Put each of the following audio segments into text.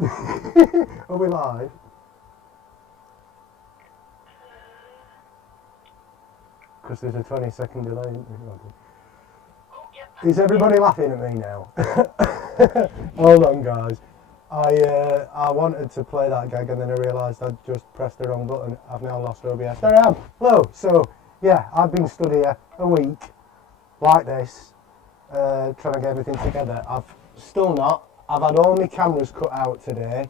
Are we live? Because there's a 20-second delay. Is everybody laughing at me now? Hold on, guys. I wanted to play that gag and then I realised I'd just pressed the wrong button. I've now lost OBS. There I am. Hello. So, yeah, I've been stood here a week like this, trying to get everything together. I've still not. I've had all my cameras cut out today.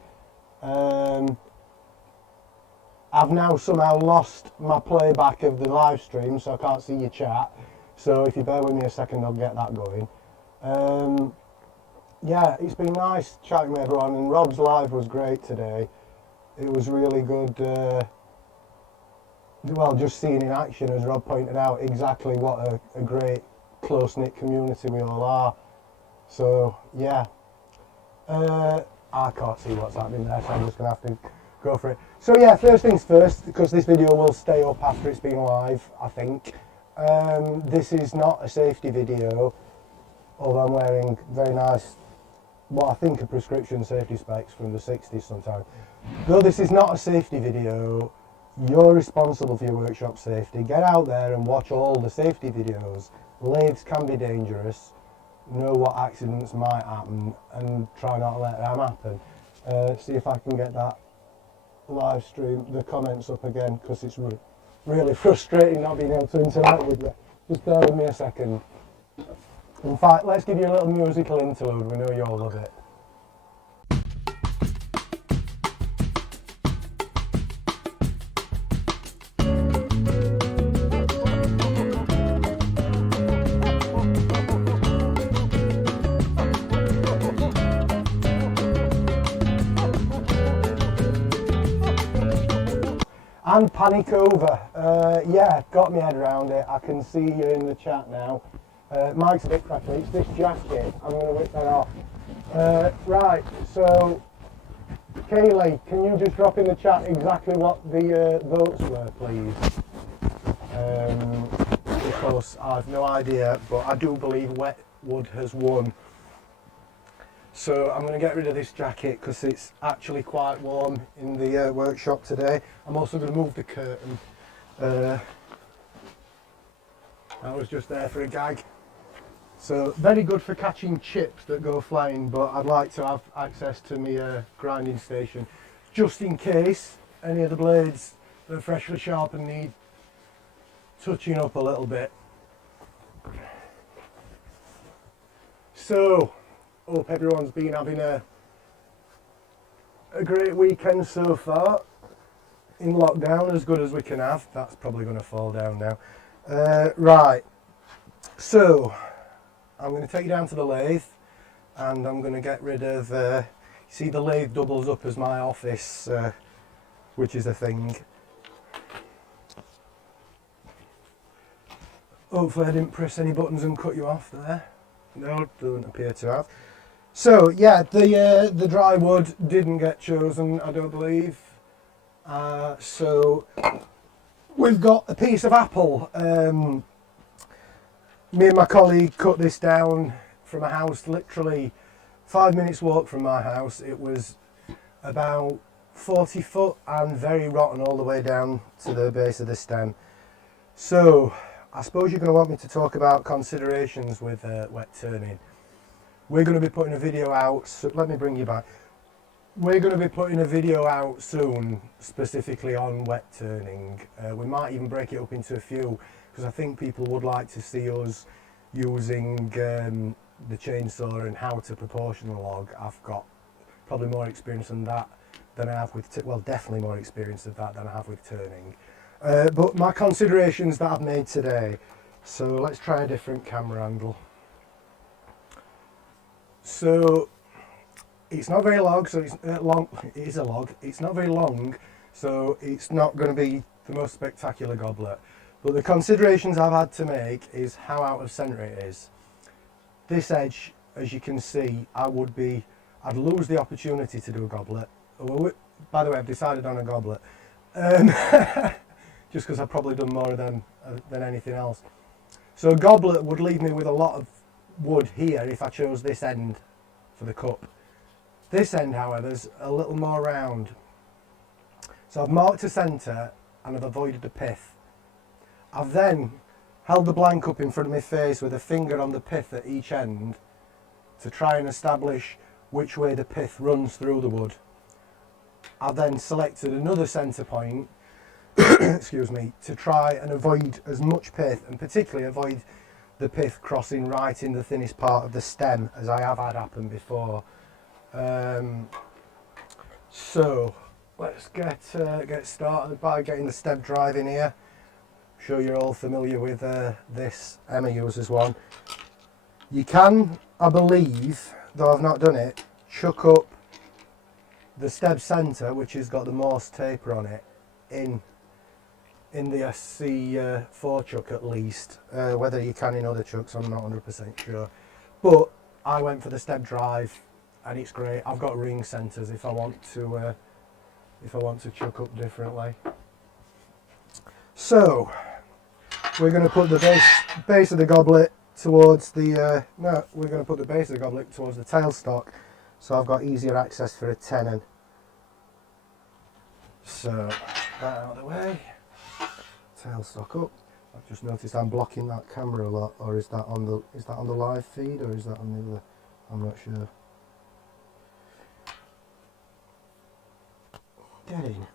I've now somehow lost my playback of the live stream, so I can't see your chat. So if you bear with me a second, I'll get that going. Yeah, it's been nice chatting with everyone, and Rob's live was great today. It was really good. Well, just seeing in action, as Rob pointed out, exactly what a great close-knit community we all are. So yeah, I can't see what's happening there, so I'm just gonna have to go for it. So yeah, first things first, because this video will stay up after it's been live, I think. This is not a safety video, although I'm wearing very nice, what I think are prescription safety specs from the 60s sometime. Though this is not a safety video, you're responsible for your workshop safety. Get out there and watch all the safety videos. Lathes can be dangerous. Know what accidents might happen and try not to let them happen. See if I can get that live stream, the comments up again, because it's really frustrating not being able to interact with you. Just bear with me a second. In fact, let's give you a little musical interlude. We know you all love it. And panic over. Yeah, got my head around it. I can see you in the chat now. Mike's a bit crackly. It's this jacket. I'm going to whip that off. Right, so Kaylee, can you just drop in the chat exactly what the votes were, please? Because I've no idea, but I do believe Wetwood has won. So I'm going to get rid of this jacket because it's actually quite warm in the workshop today. I'm also going to move the curtain. That was just there for a gag. So very good for catching chips that go flying, but I'd like to have access to my grinding station just in case any of the blades that are freshly sharpened need touching up a little bit. So hope everyone's been having a great weekend so far in lockdown, as good as we can have. That's probably going to fall down now. Right, so I'm going to take you down to the lathe and I'm going to get rid of, you see the lathe doubles up as my office, which is a thing. Hopefully I didn't press any buttons and cut you off there. No, doesn't appear to have. So yeah, the dry wood didn't get chosen, I don't believe. So we've got a piece of apple. Me and my colleague cut this down from a house literally 5 minutes walk from my house. It was about 40 foot and very rotten all the way down to the base of the stem. So I suppose you're going to want me to talk about considerations with wet turning. We're going to be putting a video out, so let me bring you back. We're going to be putting a video out soon specifically on wet turning. We might even break it up into a few, because I think people would like to see us using the chainsaw and how to proportion a log. I've got probably more experience in that than I have with, well, definitely more experience of that than I have with turning. But my considerations that I've made today. So let's try a different camera angle. So it's not very long, so it's long. It is a log. It's not very long, so it's not going to be the most spectacular goblet. But the considerations I've had to make is how out of centre it is. This edge, as you can see, I'd lose the opportunity to do a goblet. By the way, I've decided on a goblet. Just because I've probably done more than anything else. So a goblet would leave me with a lot of wood here if I chose this end for the cup. This end, however, is a little more round. So I've marked a centre and I've avoided the pith. I've then held the blank up in front of my face with a finger on the pith at each end to try and establish which way the pith runs through the wood. I've then selected another centre point excuse me, to try and avoid as much pith, and particularly avoid the pith crossing right in the thinnest part of the stem, as I have had happen before. So let's get started by getting the step drive in here. I'm sure you're all familiar with this. Emma uses one. You can, I believe, though I've not done it, chuck up the step centre, which has got the Morse taper on it, in the SC4 chuck at least. Whether you can in other chucks, I'm not 100% sure. But I went for the step drive, and it's great. I've got ring centres if I want to chuck up differently. So we're going to put the base of the goblet towards the we're going to put the base of the goblet towards the tailstock, so I've got easier access for a tenon. So that out of the way. Tailstock up. I've just noticed I'm blocking that camera a lot, or is that on the live feed, or is that on the other? I'm not sure. Get in.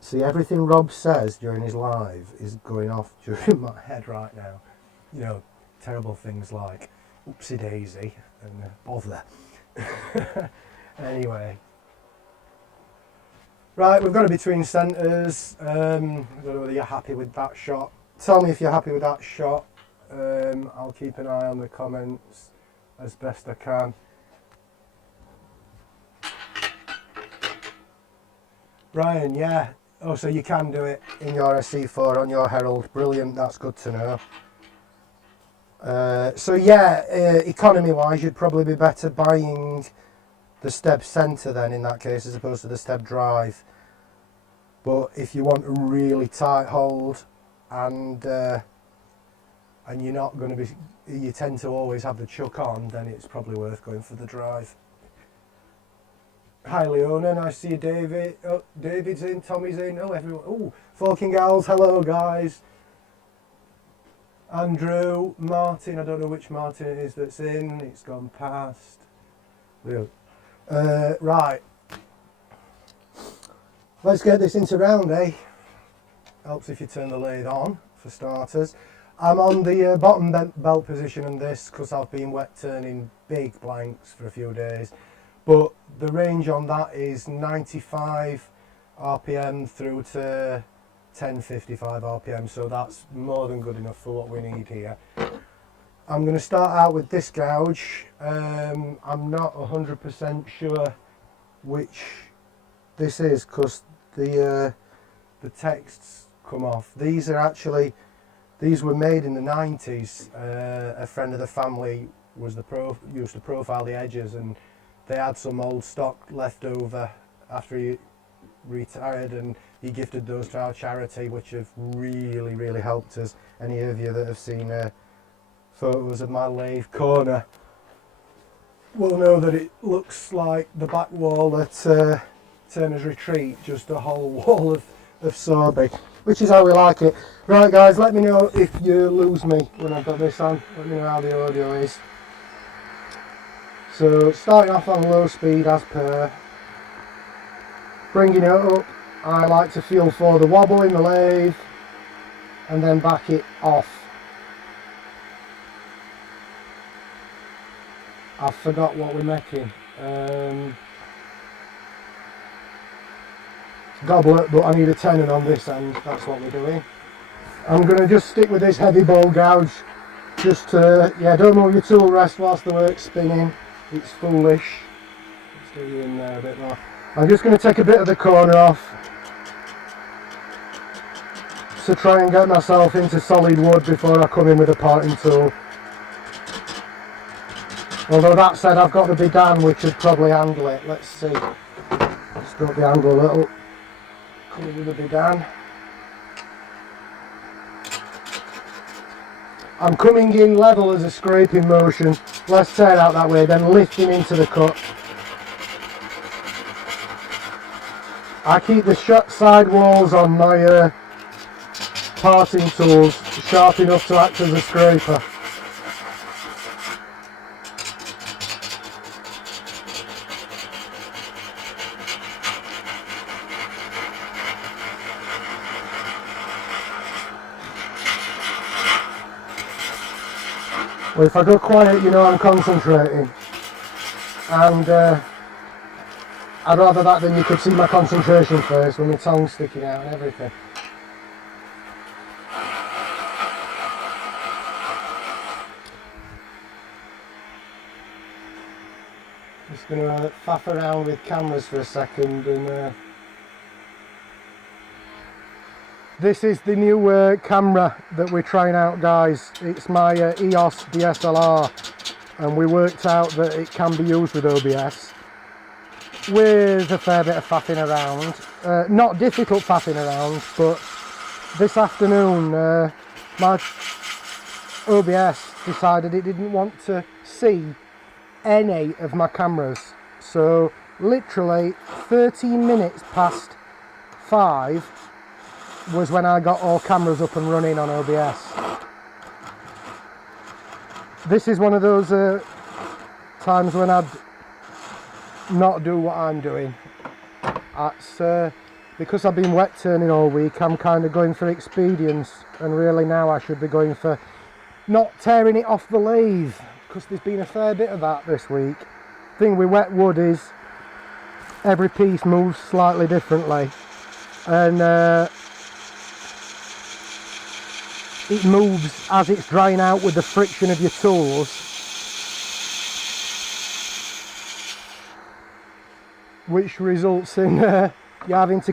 See, everything Rob says during his live is going off during my head right now. You know, terrible things like oopsie daisy and bother. Anyway. Right, we've got it between centres. I don't know whether you're happy with that shot. Tell me if you're happy with that shot. I'll keep an eye on the comments as best I can. Ryan, yeah. Oh, so you can do it in your SC4 on your Herald. Brilliant, that's good to know. So yeah, economy-wise, you'd probably be better buying the step centre then in that case, as opposed to the step drive. But if you want a really tight hold and you're not going to be, you tend to always have the chuck on, then it's probably worth going for the drive. Hi Leona, nice to see you, David. Oh, David's in, Tommy's in. Oh, everyone. Oh, Forking Gals, hello guys. Andrew, Martin, I don't know which Martin it is that's in. It's gone past. Right. Let's get this into round, eh? Helps if you turn the lathe on, for starters. I'm on the bottom belt position on this because I've been wet turning big blanks for a few days. But the range on that is 95 RPM through to 1055 RPM, so that's more than good enough for what we need here. I'm going to start out with this gouge. I'm not 100% sure which this is because the texts come off. These were made in the 90s. A friend of the family used to profile the edges, and they had some old stock left over after he retired, and he gifted those to our charity, which have really helped us. Any of you that have seen photos of my lathe corner will know that it looks like the back wall at Turner's Retreat, just a whole wall of sorbet, which is how we like it. Right guys, let me know if you lose me when I've got this on. Let me know how the audio is. So starting off on low speed as per, bringing it up, I like to feel for the wobble in the lathe and then back it off. I forgot what we're making. Goblet, but I need a tenon on this end, that's what we're doing. I'm going to just stick with this heavy bowl gouge, just to, yeah, don't move your tool rest whilst the work's spinning. It's foolish. Let's do you in there a bit more. I'm just going to take a bit of the corner off to try and get myself into solid wood before I come in with a parting tool. Although that said, I've got the bidan which would probably handle it. Let's see. Let's drop the angle a little. Come in with the bidan. I'm coming in level as a scraping motion. let's turn out that way, then lifting into the cut. I keep the side walls on my parting tools sharp enough to act as a scraper. Well, if I go quiet, you know I'm concentrating, and I'd rather that than you could see my concentration first when my tongue's sticking out and everything. Just going to faff around with cameras for a second, and this is the new camera that we're trying out, guys. It's my EOS DSLR, and we worked out that it can be used with OBS with a fair bit of faffing around. Not difficult faffing around, but this afternoon my OBS decided it didn't want to see any of my cameras. So literally 13 minutes past 5 was when I got all cameras up and running on OBS. This is one of those times when I'd not do what I'm doing. That's because I've been wet turning all week, I'm kind of going for expedience, and really now I should be going for not tearing it off the lathe, because there's been a fair bit of that this week. The thing with wet wood is every piece moves slightly differently, and it moves as it's drying out with the friction of your tools, which results in you having to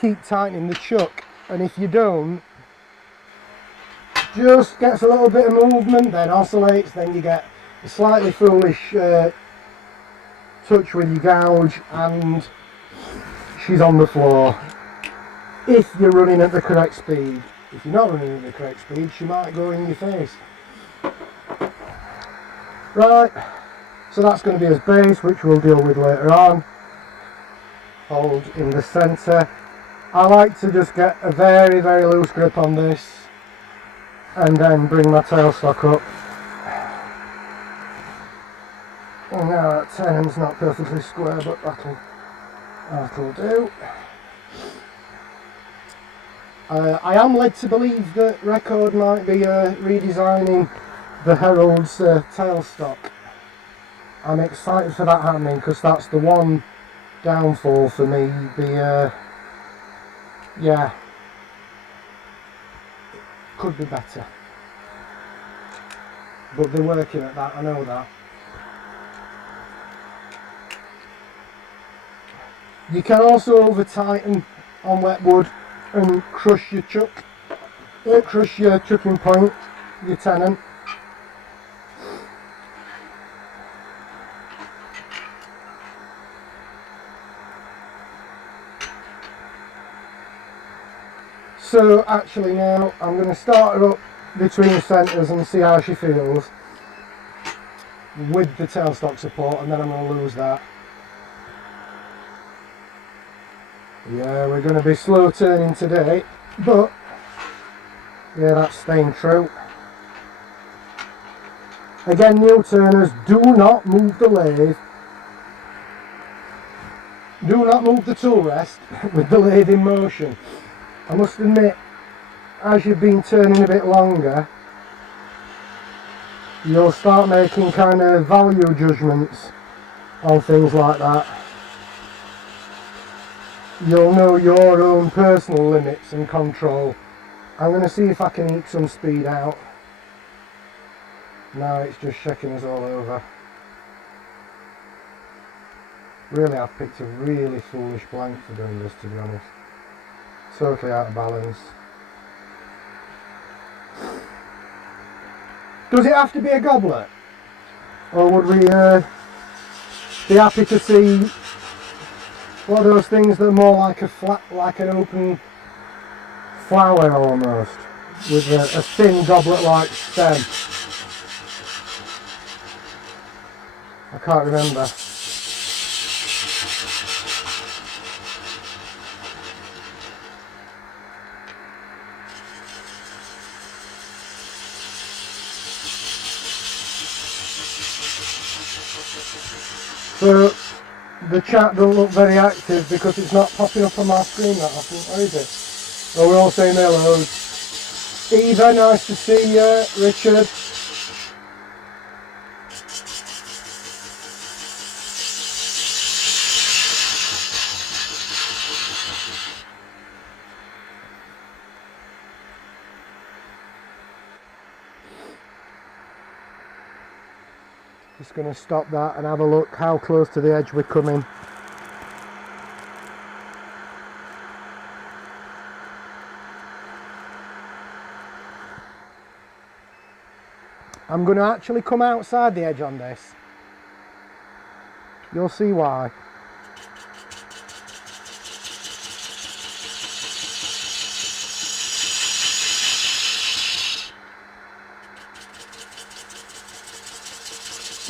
keep tightening the chuck, and if you don't, just gets a little bit of movement, then oscillates, then you get a slightly foolish touch with your gouge, and she's on the floor. If you're running at the correct speed. If you're not running at the correct speed, she might go in your face. Right, so that's going to be his base, which we'll deal with later on. Hold in the centre. I like to just get a very, very loose grip on this, and then bring my tailstock up. And now that turn's not perfectly square, but that'll do. I am led to believe that Record might be redesigning the Herald's tailstock. I'm excited for that happening, because that's the one downfall for me. Yeah, could be better, but they're working at that, I know that. You can also over tighten on wet wood and crush your chuck, crush your chucking point, your tenon. So actually now I'm going to start her up between centres and see how she feels with the tailstock support, and then I'm going to lose that. Yeah, we're going to be slow turning today, but yeah, that's staying true. Again, new turners, do not move the lathe. Do not move the tool rest with the lathe in motion. I must admit, as you've been turning a bit longer, you'll start making kind of value judgments on things like that. You'll know your own personal limits and control. I'm going to see if I can eke some speed out. Now it's just checking us all over. Really, I've picked a really foolish blank for doing this, to be honest. Totally out of balance. Does it have to be a goblet? Or would we be happy to see one of those things that are more like a flat, like an open flower almost, with a thin goblet-like stem? I can't remember. So the chat don't look very active because it's not popping up on my screen that often, or is it? Oh, we're all saying hello. Eva, nice to see you. Richard. Just going to stop that and have a look how close to the edge we're coming. I'm going to actually come outside the edge on this. You'll see why.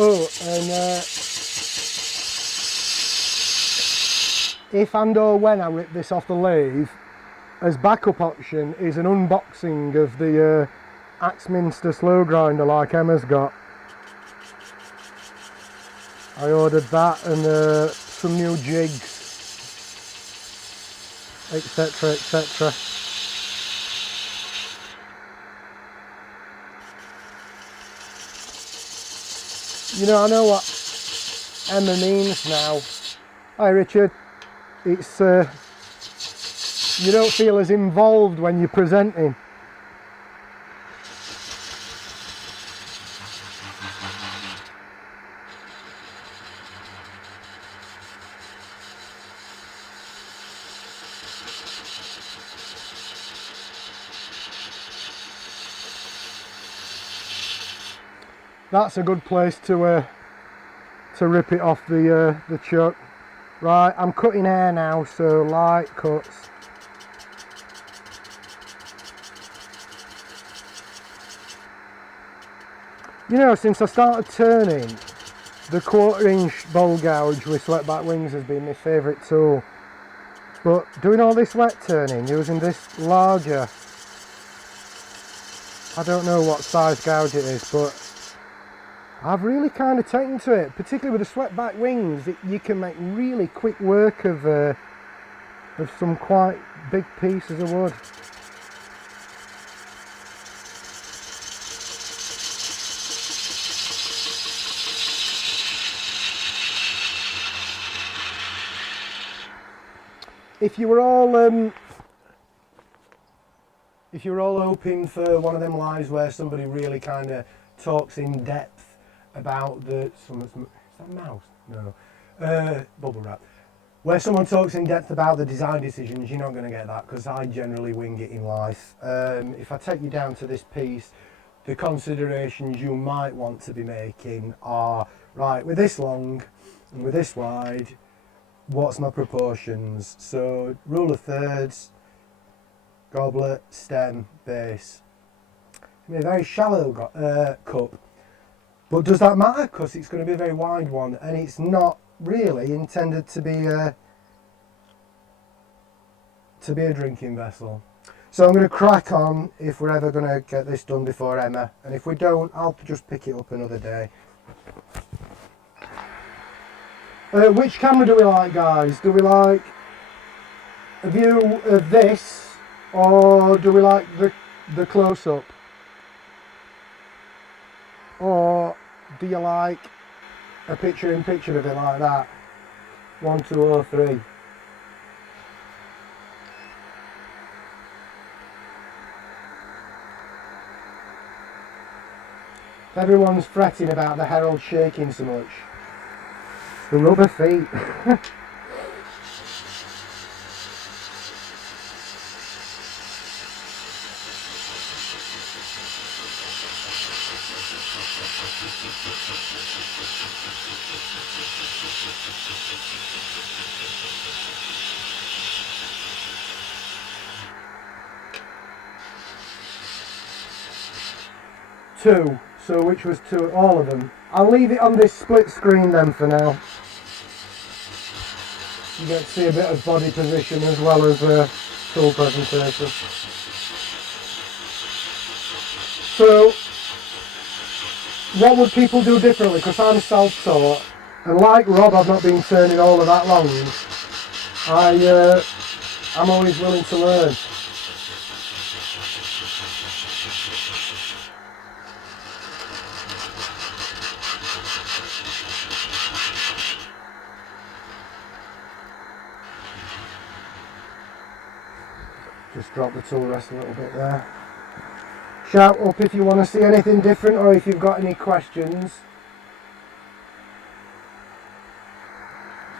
Oh, and if and or when I rip this off the lathe, as backup option is an unboxing of the Axminster slow grinder like Emma's got. I ordered that and some new jigs, etc, etc. You know, I know what Emma means now. Hi Richard. It's you don't feel as involved when you're presenting. That's a good place to rip it off the chuck. Right, I'm cutting hair now, so light cuts. You know, since I started turning, the 1/4 inch bowl gouge with swept back wings has been my favourite tool. But doing all this wet turning using this larger, I don't know what size gouge it is, but I've really kind of taken to it, particularly with the swept back wings. You can make really quick work of some quite big pieces of wood. If you were all hoping for one of them lives where somebody really kind of talks in depth about is that a mouse? No. Bubble wrap. Where someone talks in depth about the design decisions, you're not going to get that because I generally wing it in life. If I take you down to this piece, the considerations you might want to be making are, right, with this long and with this wide, what's my proportions? So rule of thirds, goblet, stem, base. It's going to be a very shallow cup, but does that matter? Because it's going to be a very wide one, and it's not really intended to be a drinking vessel. So I'm going to crack on if we're ever going to get this done before Emma, and if we don't, I'll just pick it up another day. Which camera do we like, guys? Do we like a view of this, or do we like the close-up? Or do you like a picture-in-picture of it like that? 1, 2, or 3. If everyone's fretting about the Herald shaking so much, the rubber feet. Two. So which was all of them. I'll leave it on this split screen then for now. You get to see a bit of body position as well as tool presentation. So what would people do differently? Because I'm self-taught, and like Rob, I've not been turning all of that long. I'm always willing to learn. Just drop the tool rest a little bit there. Shout up if you want to see anything different or if you've got any questions.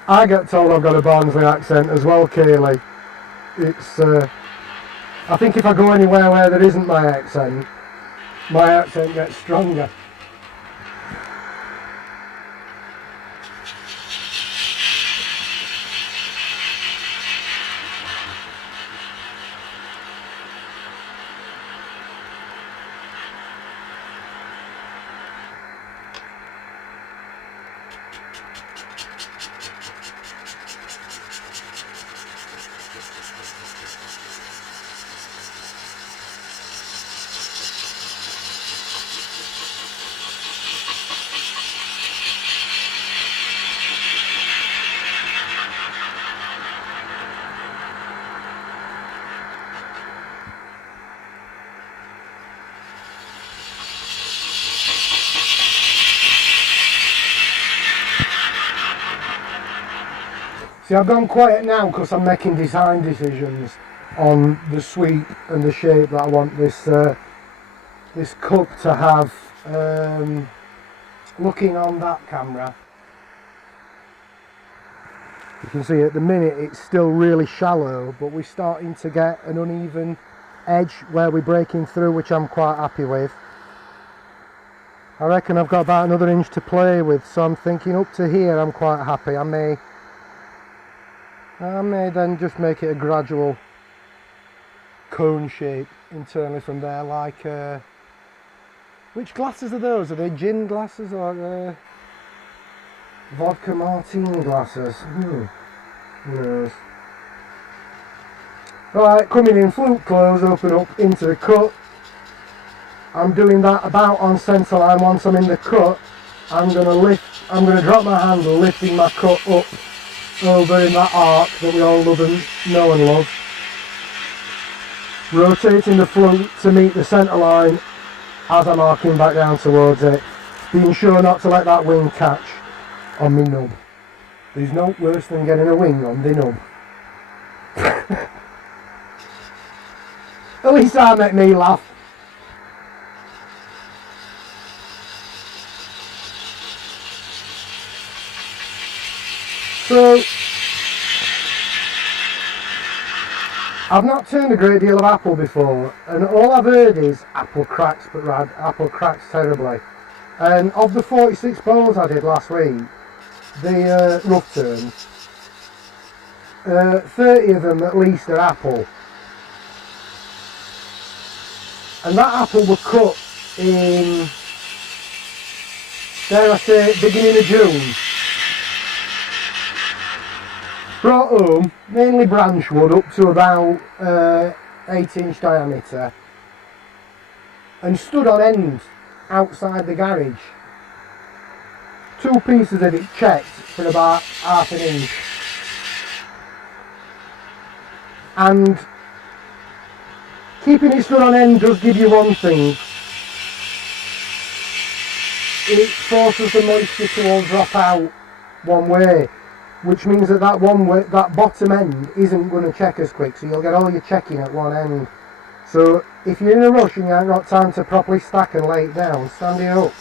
I get told I've got a Barnsley accent as well, Kaylee. It's, I think if I go anywhere where there isn't my accent gets stronger. See, I've gone quiet now because I'm making design decisions on the sweep and the shape that I want this this cup to have. Looking on that camera, you can see at the minute it's still really shallow, but we're starting to get an uneven edge where we're breaking through, which I'm quite happy with. I reckon I've got about another inch to play with, so I'm thinking up to here I'm quite happy. I may then just make it a gradual cone shape internally from there, like which glasses are those? Are they gin glasses or vodka martini glasses? Who knows? Right, coming in, flute close, open up into the cut. I'm doing that about on centre line. Once I'm in the cut, I'm going to drop my handle, lifting my cut up over in that arc that we all love and know and love. Rotating the flute to meet the centre line as I'm arcing back down towards it. Being sure not to let that wing catch on me nub. There's no worse than getting a wing on the nub. At least that make me laugh. So, I've not turned a great deal of apple before, and all I've heard is apple cracks, but apple cracks terribly. And of the 46 bowls I did last week, the rough turn, 30 of them at least are apple. And that apple was cut in, dare I say, beginning of June. Brought home, mainly branch wood, up to about 8-inch diameter, and stood on end outside the garage. 2 pieces of it checked for about half an inch. And keeping it stood on end does give you one thing. It forces the moisture to all drop out one way, which means that that bottom end isn't going to check as quick, so you'll get all your checking at one end. So if you're in a rush and you haven't got time to properly stack and lay it down, stand it up.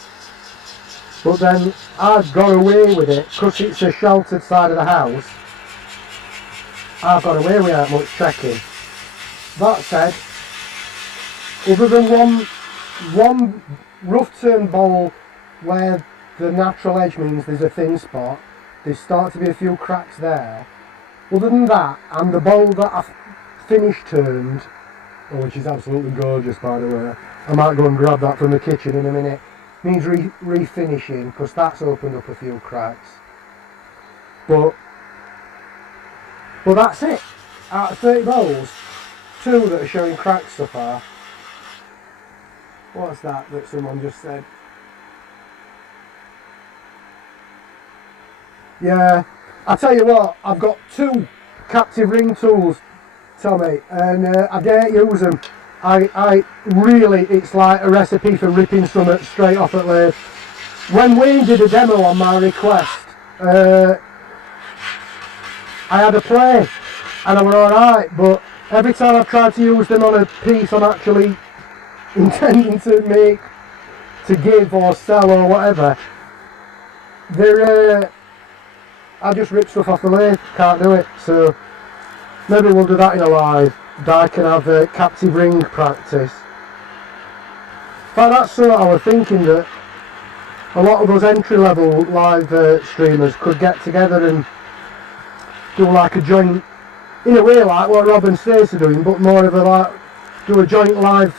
But then I've got away with it, because it's a sheltered side of the house, I've got away without much checking. That said, other than one rough turn bowl where the natural edge means there's a thin spot, there's starting to be a few cracks there. Other than that, and the bowl that I've finished turned, which is absolutely gorgeous by the way, I might go and grab that from the kitchen in a minute. needs refinishing because that's opened up a few cracks. But that's it. Out of 30 bowls, 2 that are showing cracks so far. What's that someone just said? Yeah, I tell you what, I've got 2 captive ring tools, Tommy, and I dare use them. I really, it's like a recipe for ripping something straight off at lathe. When Wayne did a demo on my request, I had a play and I were alright, but every time I've tried to use them on a piece I'm actually intending to give or sell or whatever, I just rip stuff off the lathe, can't do it. So maybe we'll do that in a live. I can have a captive ring practice. In fact, that's what I was thinking, that a lot of those entry level live streamers could get together and do like a joint, in a way like what Rob and Stacey are doing, but more of do a joint live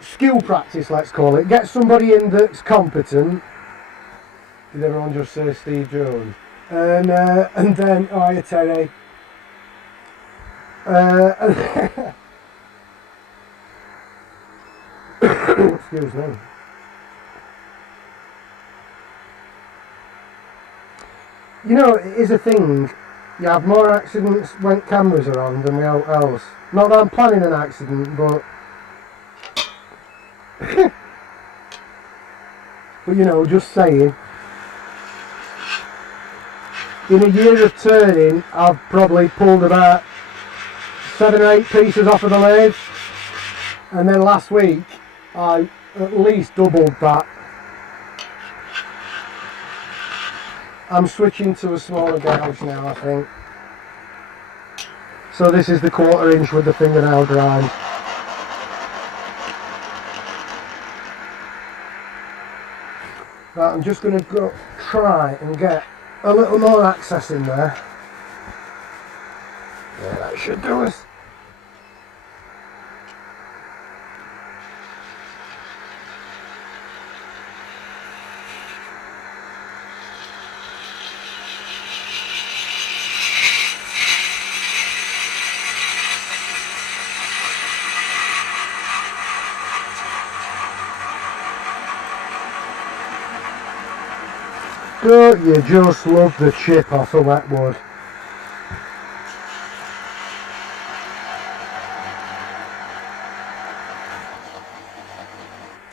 skill practice, let's call it. Get somebody in that's competent. Did everyone just say Steve Jones? And then, oh yeah, Terry. Excuse me. You know, it is a thing. You have more accidents when cameras are on than else. Not that I'm planning an accident, but but you know, just saying. In a year of turning, I've probably pulled about 7 or 8 pieces off of the lathe, and then last week I at least doubled that. I'm switching to a smaller gouge now, I think. So this is the 1/4 inch with the fingernail grind. Right, I'm just going to go try and get a little more access in there. Yeah, that should do us. Don't you just love the chip off a wet wood?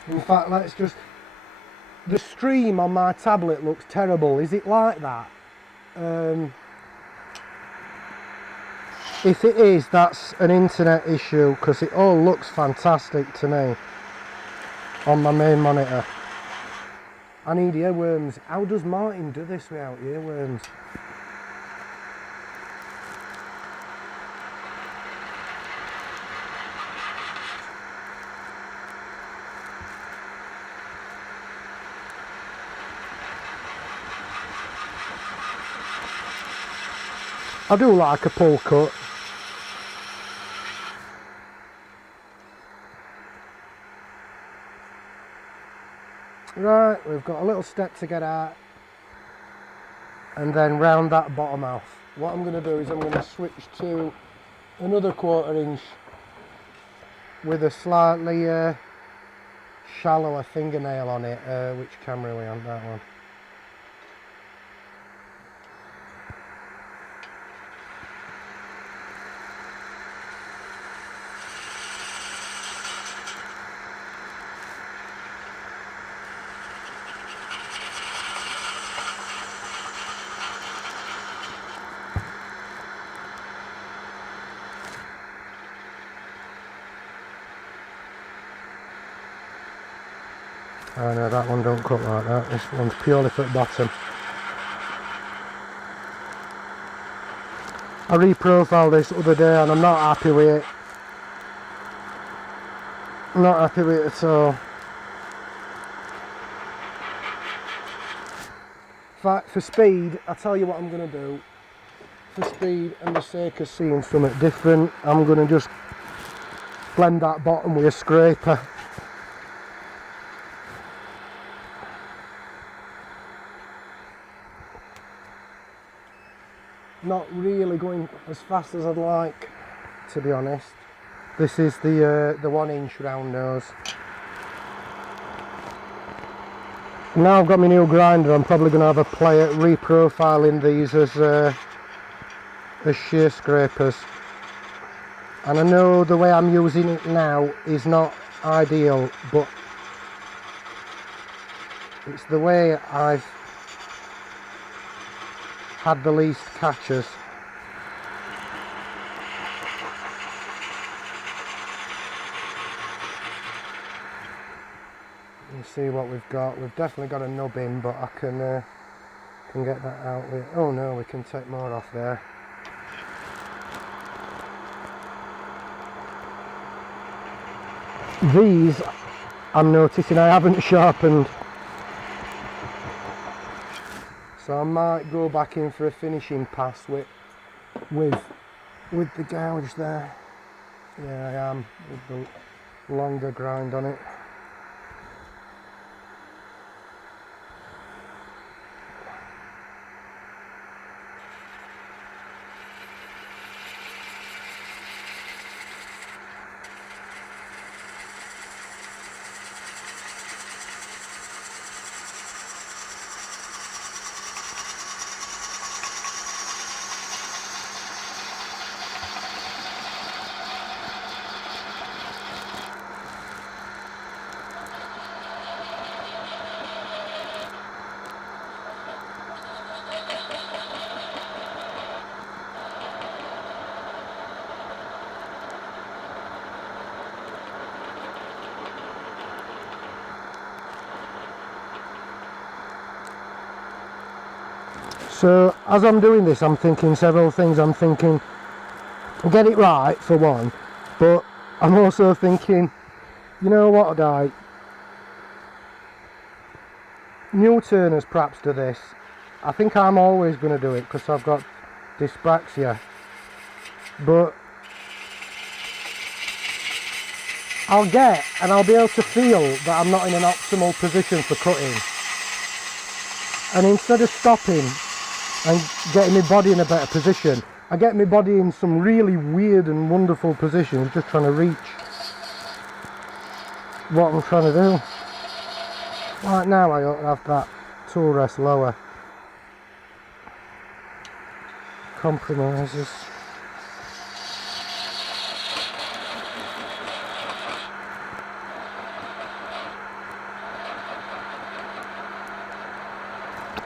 In fact, let's just... The stream on my tablet looks terrible. Is it like that? If it is, that's an internet issue, because it all looks fantastic to me on my main monitor. I need earworms. How does Martin do this without earworms? I do like a pull cut. Right, we've got a little step to get out and then round that bottom off. What I'm going to do is I'm going to switch to another 1/4 inch with a slightly shallower fingernail on it. Which camera are we on? That one. Oh no, that one don't cut like that. This one's purely for the bottom. I reprofiled this other day and I'm not happy with it. I'm not happy with it at all. In fact, for speed, I'll tell you what I'm going to do. For speed and the sake of seeing something different, I'm going to just blend that bottom with a scraper. not really going as fast as I'd like, to be honest. This is the 1 inch round nose. Now I've got my new grinder, I'm probably going to have a play at reprofiling these as shear scrapers. And I know the way I'm using it now is not ideal, but it's the way I've had the least catches. You see what we've got. We've definitely got a nub in, but I can get that out with. Oh no, we can take more off there. These, I'm noticing I haven't sharpened, so I might go back in for a finishing pass with the gouge there. Yeah, I am, with the longer grind on it. So as I'm doing this, I'm thinking several things. I'm thinking, get it right for one, but I'm also thinking, you know what, new turners perhaps do this. I think I'm always going to do it because I've got dyspraxia, but I'll be able to feel that I'm not in an optimal position for cutting, and instead of stopping and getting my body in a better position, I get my body in some really weird and wonderful positions, just trying to reach what I'm trying to do. Right now I ought to have that tool rest lower. Compromises.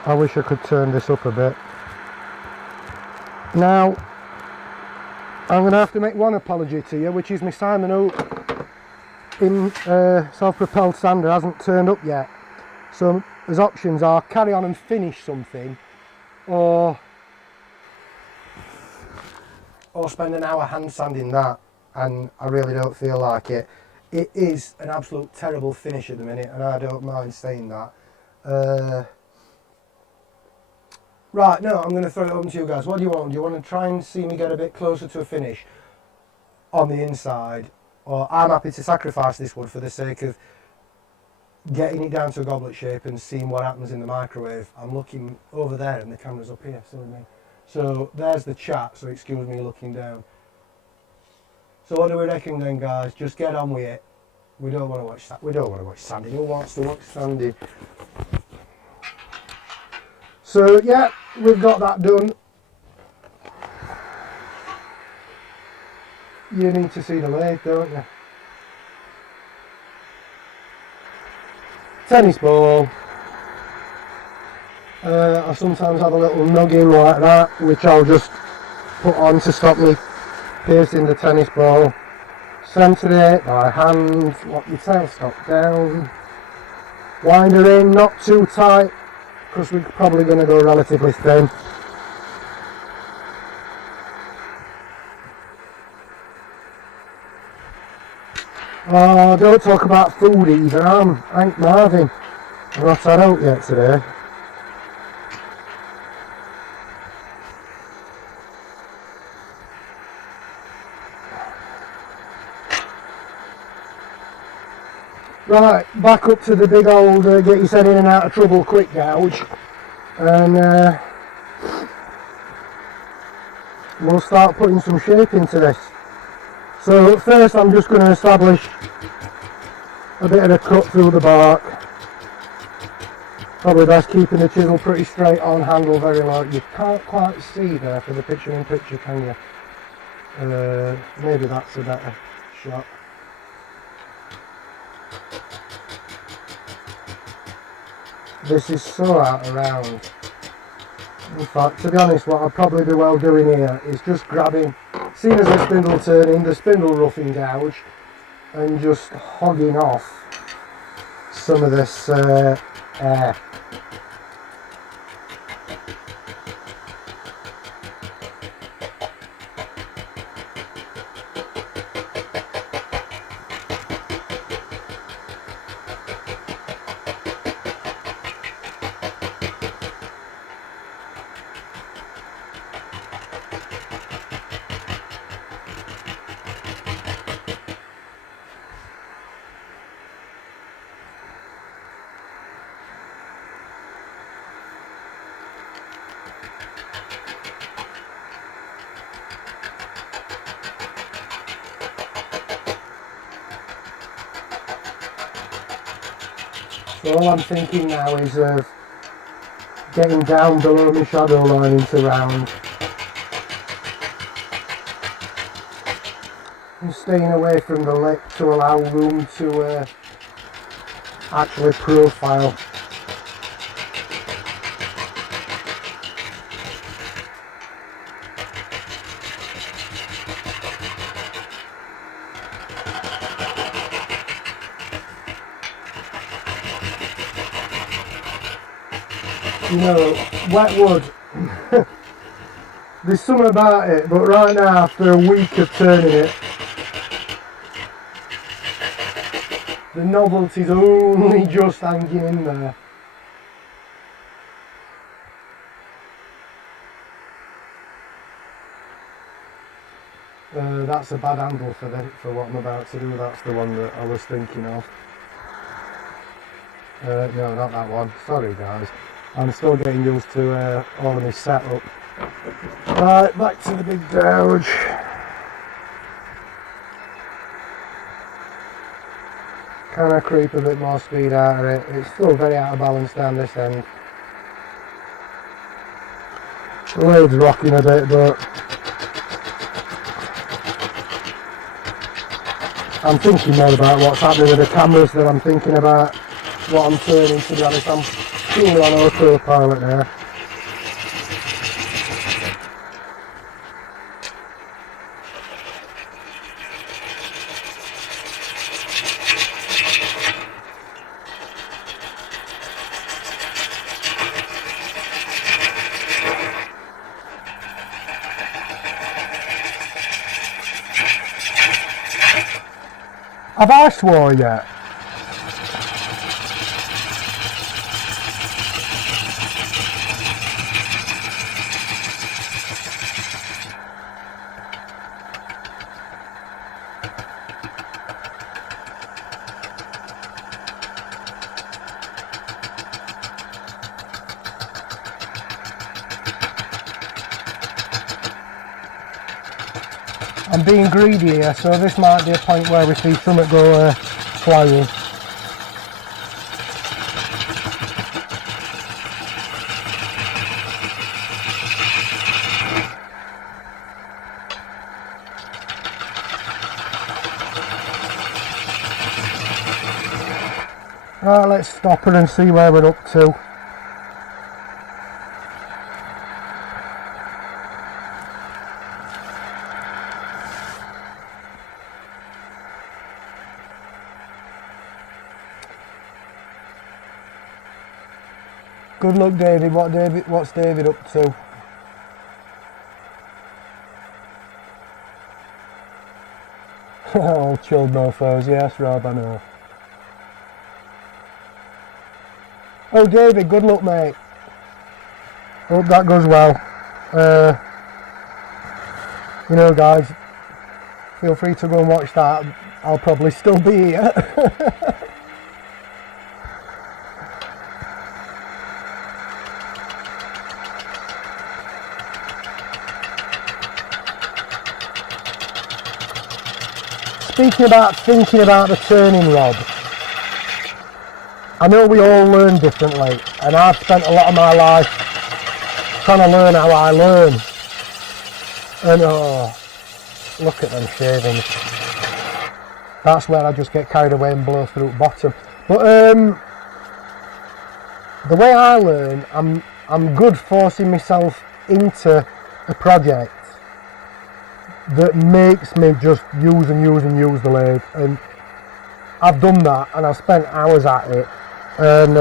I wish I could turn this up a bit. Now, I'm going to have to make one apology to you, which is my Simon Oak in self-propelled sander hasn't turned up yet. So his options are carry on and finish something, or spend an hour hand sanding that, and I really don't feel like it. It is an absolute terrible finish at the minute, and I don't mind saying that. Right, no, I'm going to throw it open to you guys. What do you want? Do you want to try and see me get a bit closer to a finish on the inside? Or I'm happy to sacrifice this wood for the sake of getting it down to a goblet shape and seeing what happens in the microwave. I'm looking over there and the camera's up here, see what I mean? So there's the chat, so excuse me looking down. So what do we reckon then, guys? Just get on with it. We don't want to watch Sandy. Who wants to watch Sandy? So yeah, we've got that done. You need to see the lathe, don't you? Tennis ball. I sometimes have a little noggin like that, which I'll just put on to stop me piercing the tennis ball. Centre it by hand, lock your tailstock down. Wind her in, not too tight, because we're probably going to go relatively thin. Oh, don't talk about food either, I ain't Marvin. I've not had out yet today. Right, back up to the big old get yourself in and out of trouble quick gouge, and we'll start putting some shape into this. So first I'm just going to establish a bit of a cut through the bark. Probably best keeping the chisel pretty straight on, handle very low. You can't quite see there for the picture-in-picture, can you? Maybe that's a better shot. This is so out of round. In fact, to be honest, what I'd probably be well doing here is just grabbing, seeing as the spindle turning, the spindle roughing gouge, and just hogging off some of this air. So all I'm thinking now is of getting down below my shadow line into round and staying away from the lip to allow room to actually profile. You know, wet wood, there's something about it, but right now after a week of turning it, the novelty's only just hanging in there. That's a bad angle for what I'm about to do. That's the one that I was thinking of. No, not that one. Sorry guys. I'm still getting used to all of this setup. Right, back to the big gouge. Can I creep a bit more speed out of it? It's still very out of balance down this end. The lade's rocking a bit, but I'm thinking more about what's happening with the cameras than I'm thinking about what I'm turning, to be honest. I'm purely on autopilot there. Have I swore yet? I'm being greedy here, so this might be a point where we see something go flying. Right, let's stop her and see where we're up to. Good luck, David. What's David up to? Oh, chilled mofos. Yes, Rob, I know. Oh, David, good luck, mate. Hope that goes well. You know, guys, feel free to go and watch that. I'll probably still be here. speaking about thinking about the turning rod, I know we all learn differently, and I've spent a lot of my life trying to learn how I learn. And oh, look at them shavings. That's where I just get carried away and blow through the bottom. But the way I learn, I'm good forcing myself into a project that makes me just use the lathe, and I've done that, and I've spent hours at it, and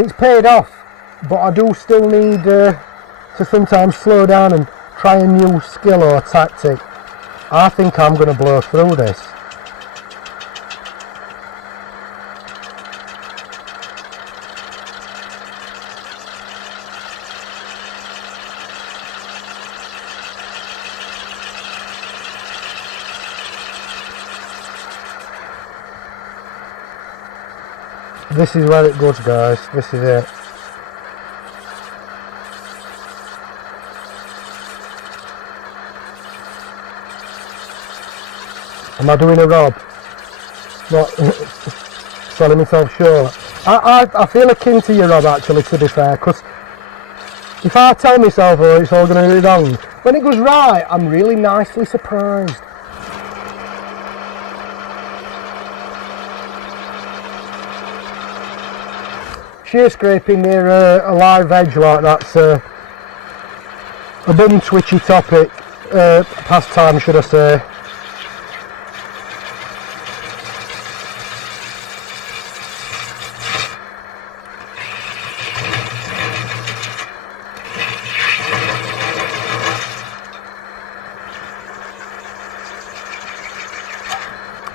it's paid off. But I do still need to sometimes slow down and try a new skill or tactic. I think I'm going to blow through this. This is where it goes, guys. This is it. Am I doing a rob? Not selling myself short. I feel akin to your rob, actually, to be fair, because if I tell myself, oh, it's all going to be wrong, when it goes right, I'm really nicely surprised. Shear scraping near a live edge like that's a bum twitchy topic, pastime should I say.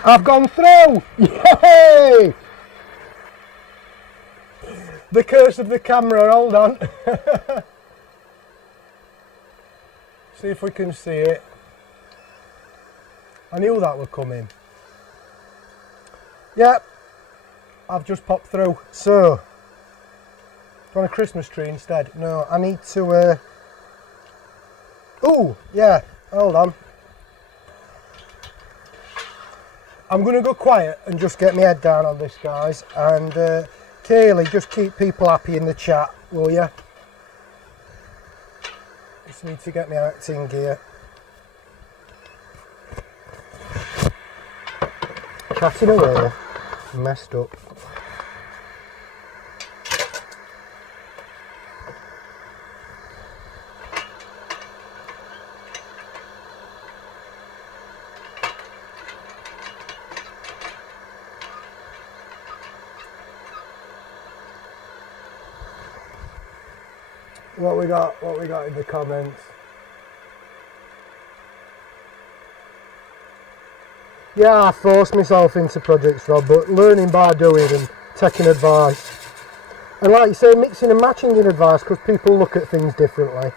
I've gone through! Yay! The curse of the camera, hold on. See if we can see it. I knew that would come in. Yep, I've just popped through. So, do you want a Christmas tree instead? No, I need to... Oh, yeah, hold on. I'm going to go quiet and just get my head down on this, guys, and Kaylee, just keep people happy in the chat, will you? Just need to get my acting gear. Chatting away, messed up. What we got in the comments? Yeah, I forced myself into projects, Rob, but learning by doing and taking advice. And like you say, mixing and matching in advice, because people look at things differently.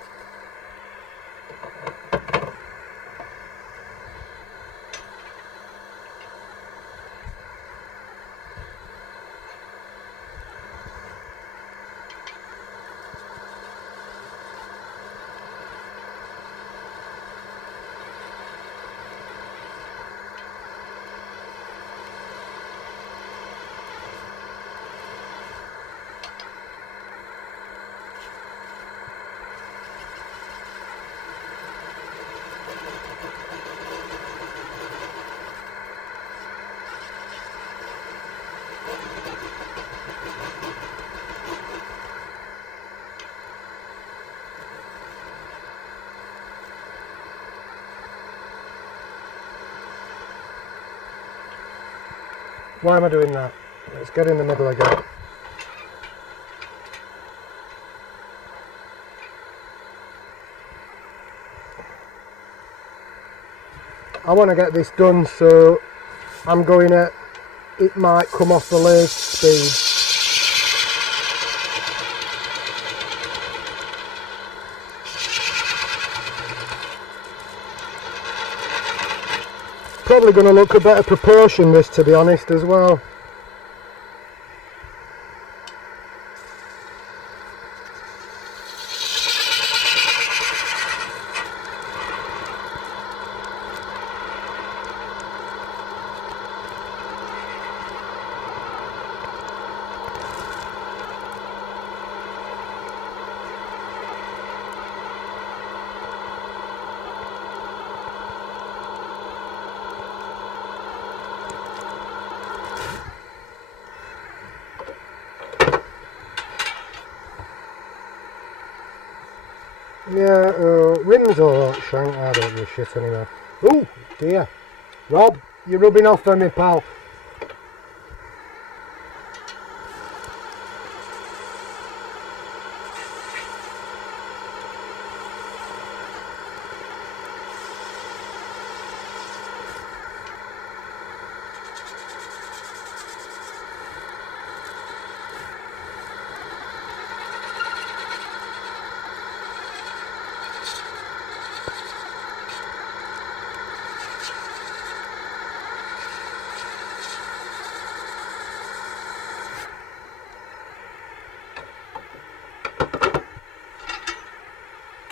Why am I doing that? Let's get in the middle again. I want to get this done, so I'm going at, it might come off the lathe speed. Probably going to look a better proportion, this, to be honest, as well. Yeah, rims or shank, I don't give a shit anymore. Oh dear. Rob, you're rubbing off on me, pal.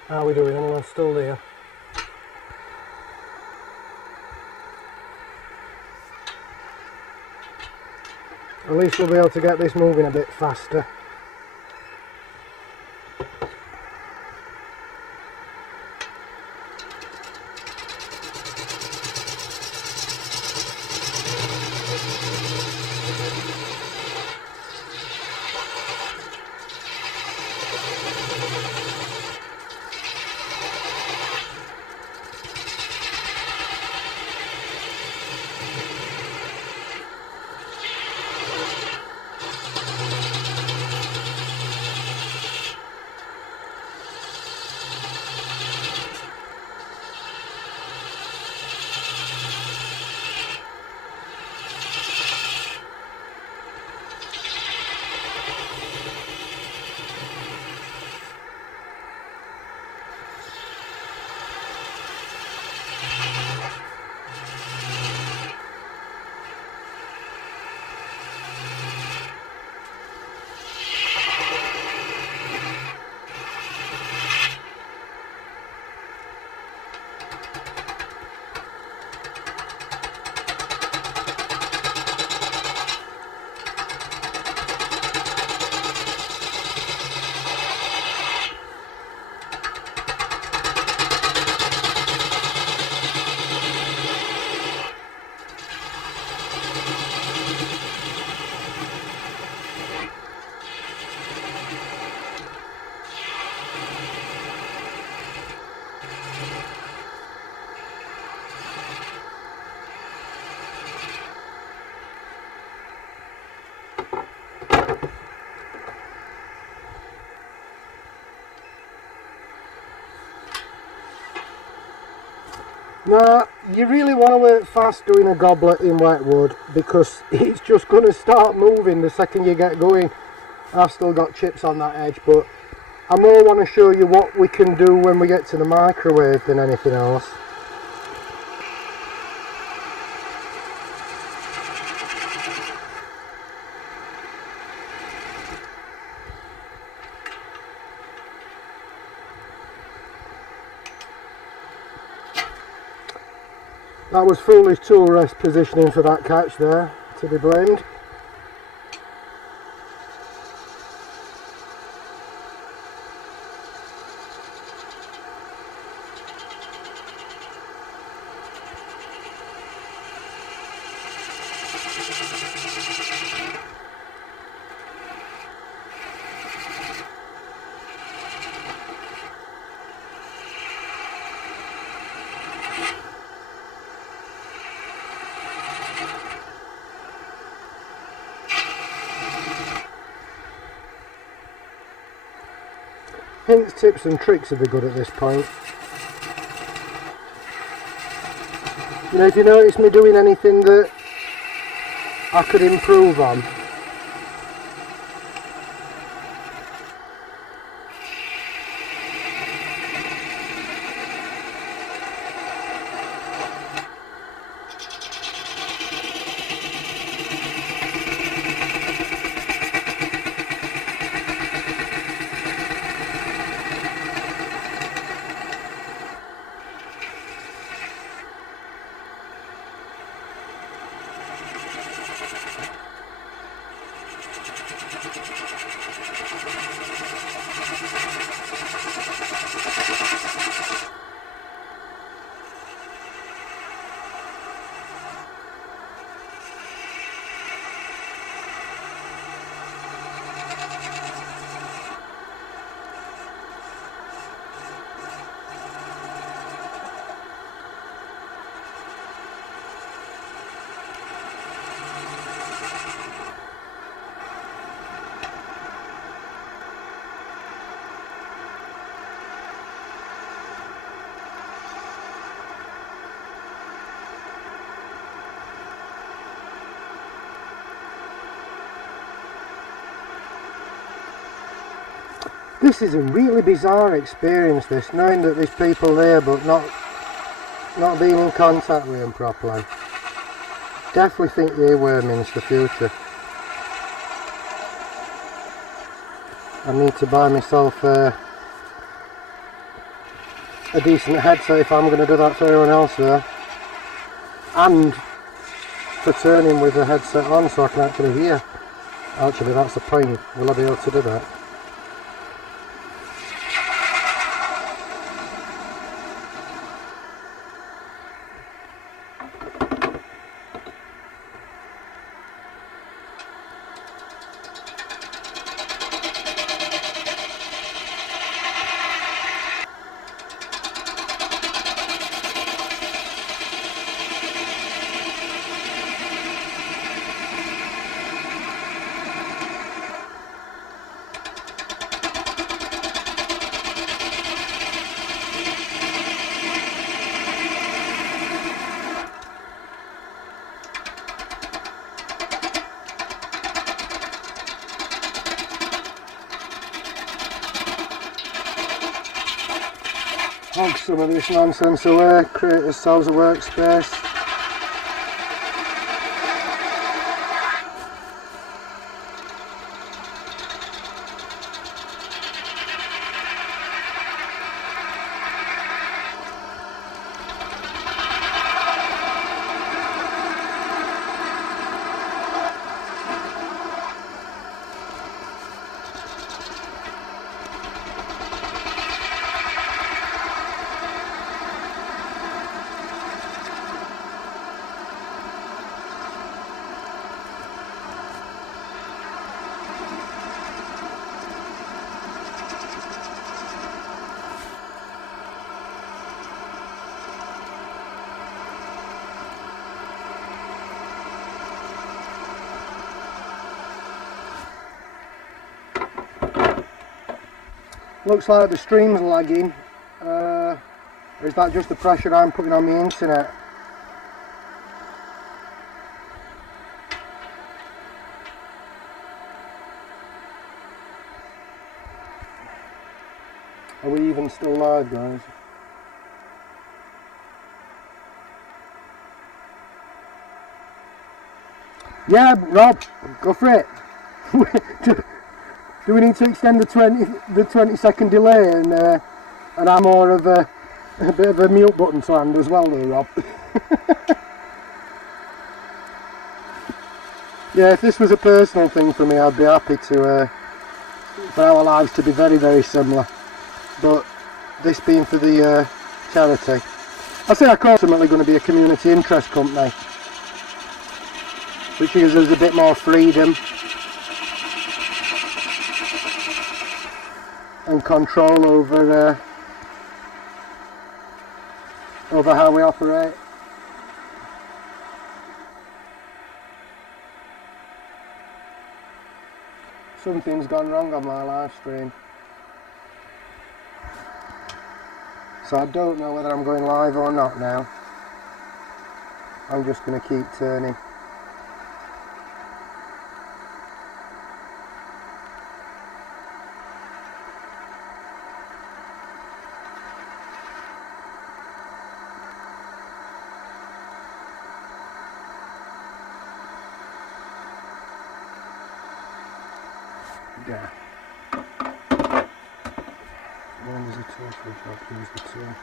How are we doing? Anyone still there? At least we'll be able to get this moving a bit faster. Now, you really want to work fast doing a goblet in wet wood because it's just going to start moving the second you get going. I've still got chips on that edge, but I more want to show you what we can do when we get to the microwave than anything else. That was foolish tool rest positioning for that catch there, to be blamed. Hints, tips and tricks would be good at this point. You know, if you notice me doing anything that I could improve on, This is a really bizarre experience, this, knowing that there's people there but not being in contact with them properly. Definitely think the earworming's the future. I need to buy myself a decent headset if I'm going to do that for everyone else there. And for turning with the headset on so I can actually hear. Actually, that's the point. Will I be able to do that? Hog some of this nonsense away, create ourselves a workspace. Looks like the stream's lagging. Or is that just the pressure I'm putting on the internet? Are we even still live, guys? Yeah, Rob, go for it. Do we need to extend the 20-second delay and I'm more of a bit of a mute button to hand as well there, Rob? Yeah, if this was a personal thing for me, I'd be happy to for our lives to be very, very similar. But this being for the charity, I say I'm ultimately going to be a community interest company, which gives us a bit more freedom and control over how we operate. Something's gone wrong on my live stream, so I don't know whether I'm going live or not now. I'm just going to keep turning. Yeah. When is the tool for the job? Use the tool.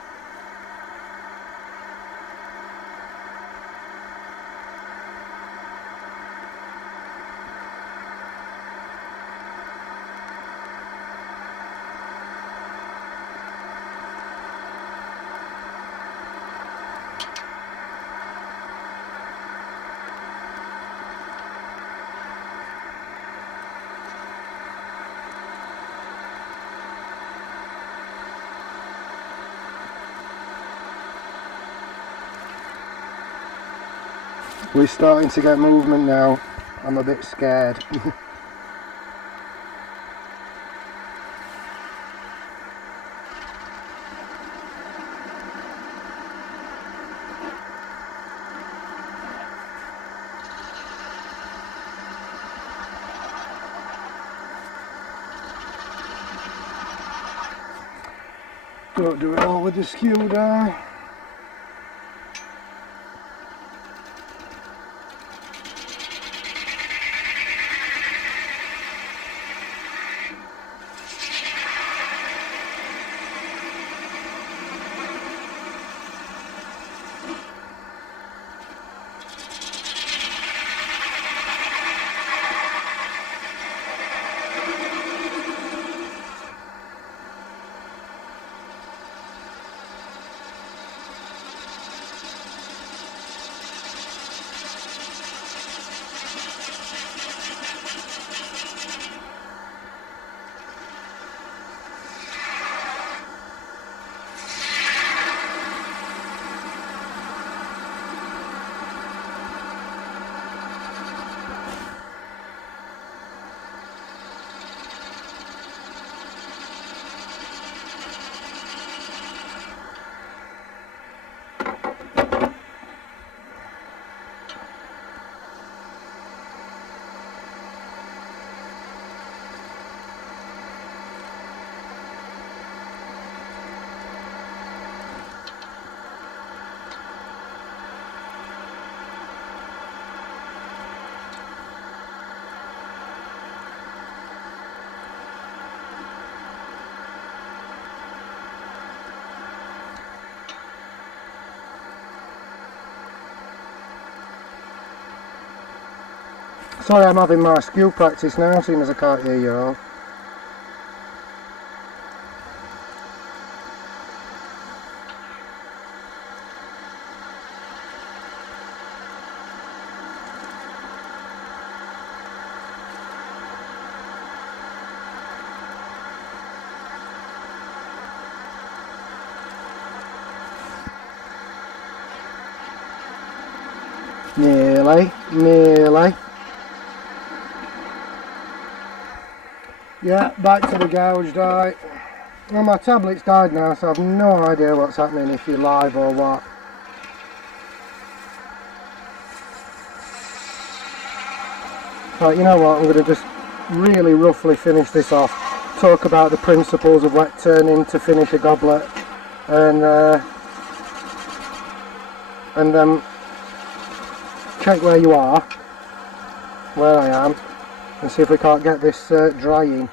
We're starting to get movement now. I'm a bit scared. Don't do it all with the skew die. Sorry, I'm having my skew practice now, seeing as I can't hear you all. Nearly. Yeah, back to the gouge die. Well, my tablet's died now, so I've no idea what's happening, if you're live or what. Right, you know what, I'm going to just really roughly finish this off, talk about the principles of wet turning to finish a goblet, and then check where you are, where I am, and see if we can't get this drying.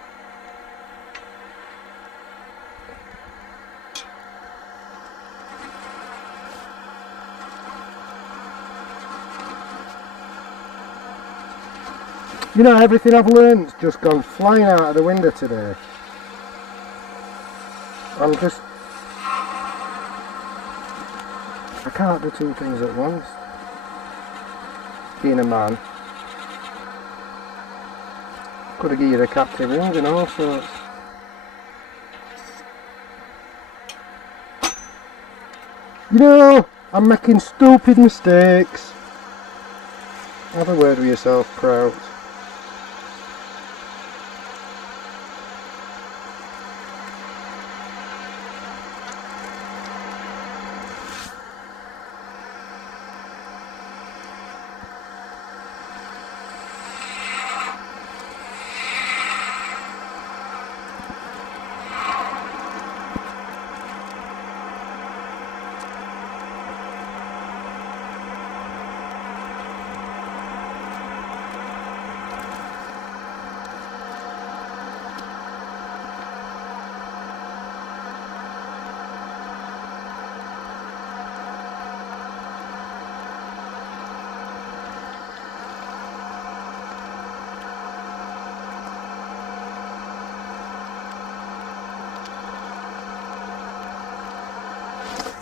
You know, everything I've learned's just gone flying out of the window today. I can't do two things at once, being a man. Could have given you the captain ring and all sorts. You know, I'm making stupid mistakes. Have a word with yourself, Prout.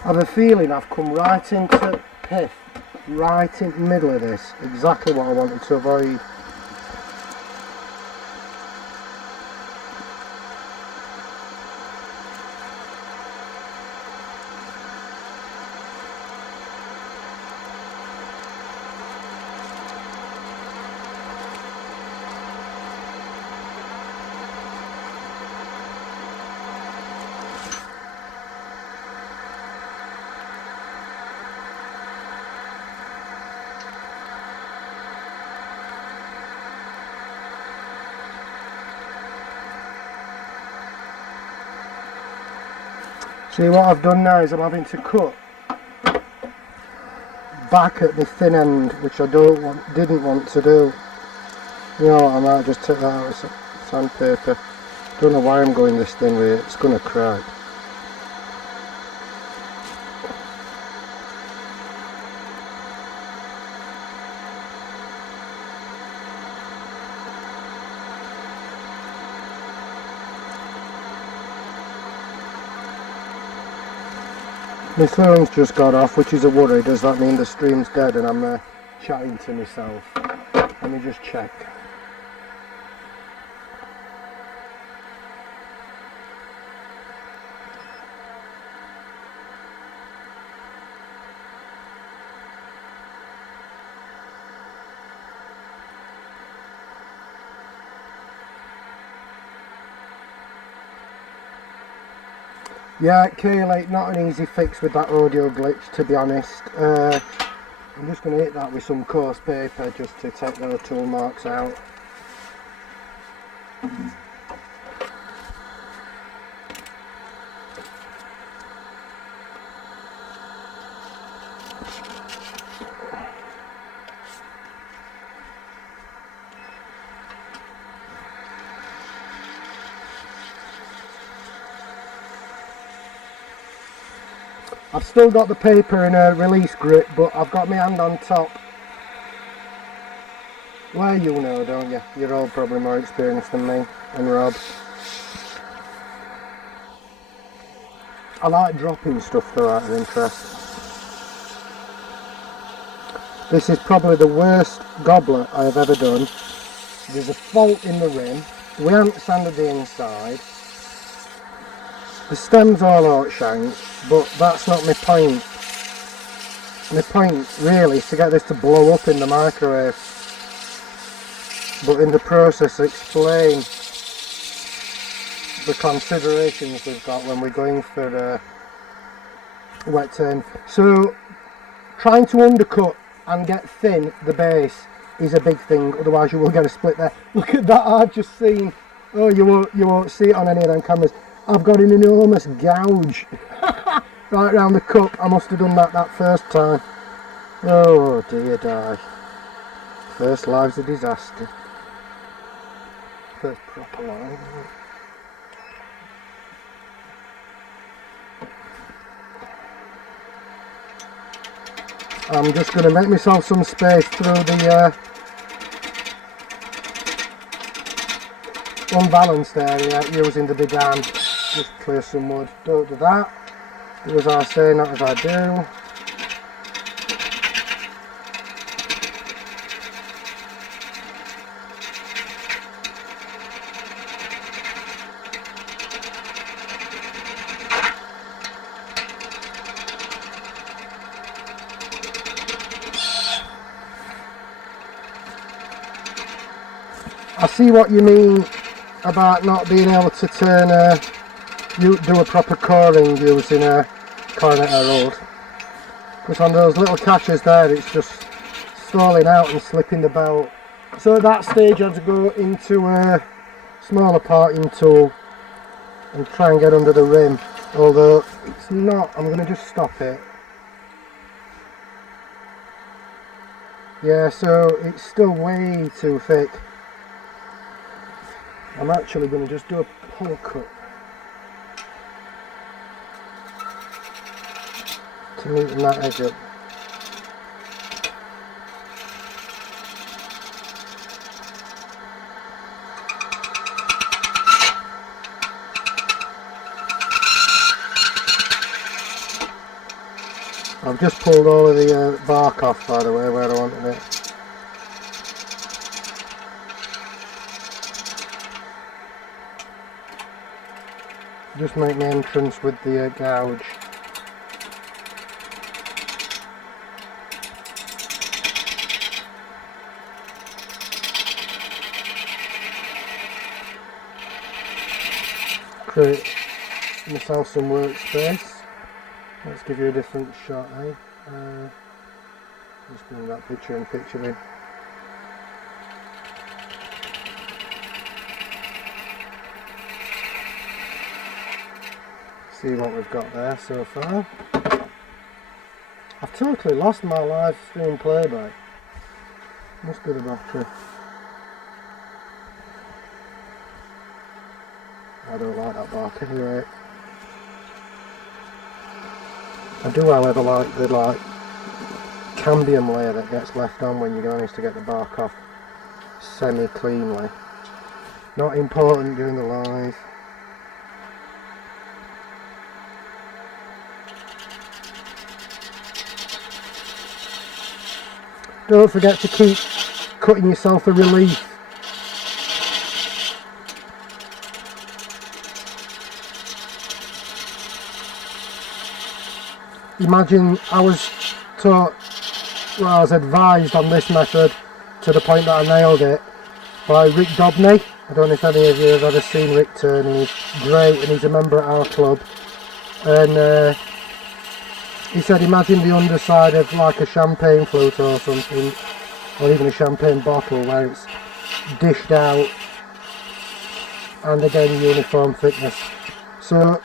I have a feeling I've come right into pith, right in the middle of this, exactly what I wanted to avoid. See, what I've done now is I'm having to cut back at the thin end, which I didn't want to do. You know what, I might just take that out of sandpaper. Don't know why I'm going this thin with it, it's going to crack. My phone's just got off, which is a worry. Does that mean the stream's dead and I'm chatting to myself? Let me just check. Yeah, Kaylee, not an easy fix with that audio glitch, to be honest. I'm just going to hit that with some coarse paper just to take those tool marks out. I've still got the paper in a release grip, but I've got my hand on top. Well, you know, don't you? You're all probably more experienced than me and Rob. I like dropping stuff though, out of interest. This is probably the worst goblet I have ever done. There's a fault in the rim. We haven't sanded the inside. The stem's all outshanked, but that's not my point. My point really is to get this to blow up in the microwave, but in the process explain the considerations we've got when we're going for wet turn. So trying to undercut and get thin the base is a big thing, otherwise you will get a split there. Look at that, I've just seen. Oh, you won't see it on any of them cameras. I've got an enormous gouge right round the cup. I must have done that first time. Oh dear, die. First life's a disaster. First proper life. I'm just going to make myself some space through the unbalanced area using the bidan. Just clear some wood. Don't do that. Do as I say, not as I do. I see what you mean about not being able to turn you do a proper coring using a cornet herald, because on those little catches there it's just stalling out and slipping the belt. So at that stage I have to go into a smaller parting tool and try and get under the rim, although it's not. I'm going to just stop it. Yeah, so it's still way too thick. I'm actually going to just do a pull cut to neaten that edge up. I've just pulled all of the bark off, by the way, where I wanted it. Just make my entrance with the gouge. Create myself some workspace. Let's give you a different shot, eh? Just bring that picture in. See what we've got there so far. I've totally lost my live stream playback. Must be the battery. I don't like that bark anyway. I do, however, like the cambium layer that gets left on when you manage to get the bark off semi-cleanly. Not important during the live. Don't forget to keep cutting yourself a relief. Imagine I was taught, well, I was advised on this method to the point that I nailed it by Rick Dobney. I don't know if any of you have ever seen Rick Turning. He's great and he's a member at our club. And he said, imagine the underside of like a champagne flute or something, or even a champagne bottle where it's dished out and again uniform thickness. So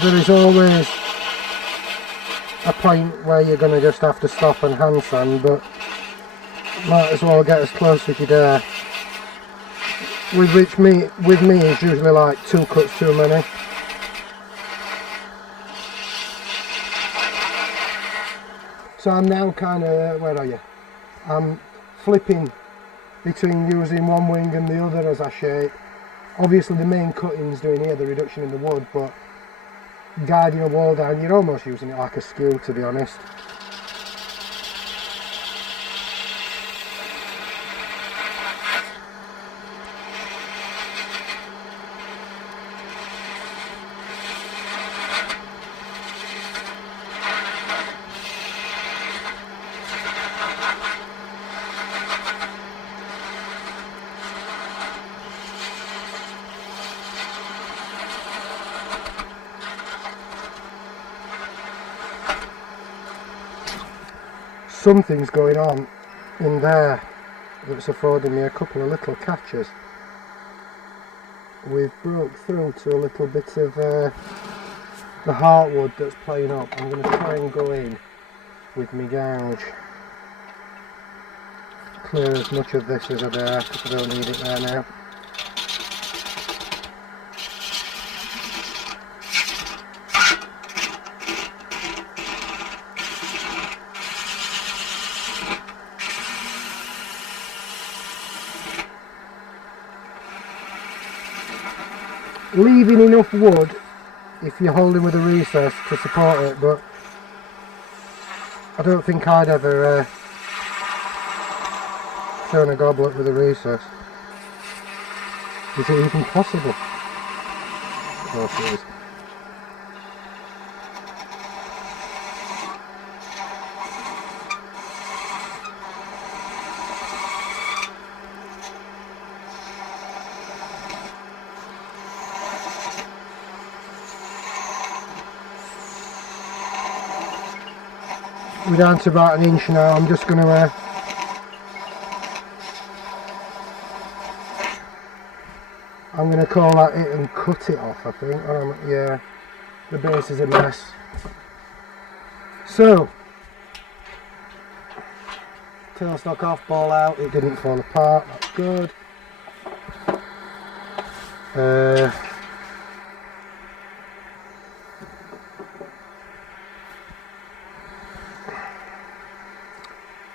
there is always a point where you're going to just have to stop and hand sand, but might as well get as close as you dare. With me it's usually like 2 cuts too many. So I'm now kind of, where are you? I'm flipping between using one wing and the other as I shape. Obviously the main cutting's doing here, the reduction in the wood, but guiding a wall down, you're almost using it like a skew, to be honest. Something's going on in there that's affording me a couple of little catches. We've broke through to a little bit of the heartwood that's playing up. I'm going to try and go in with my gouge, clear as much of this as I dare because I don't need it there now. Leaving enough wood if you're holding with a recess to support it, but I don't think I'd ever turn a goblet with a recess. Is it even possible? Of course it is. We're down to about 1 inch now. I'm just going to I'm going to call that it and cut it off, I think. Yeah, the base is a mess. So, tailstock off, ball out, it didn't fall apart, that's good.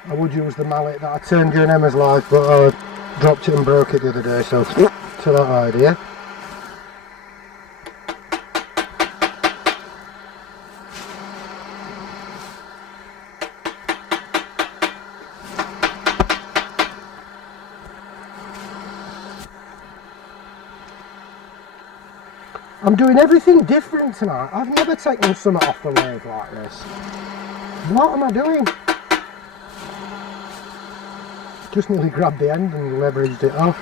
I would use the mallet that I turned during Emma's life, but I dropped it and broke it the other day, so to that idea. I'm doing everything different tonight. I've never taken something off the lathe like this. What am I doing? Just nearly grabbed the end and leveraged it off.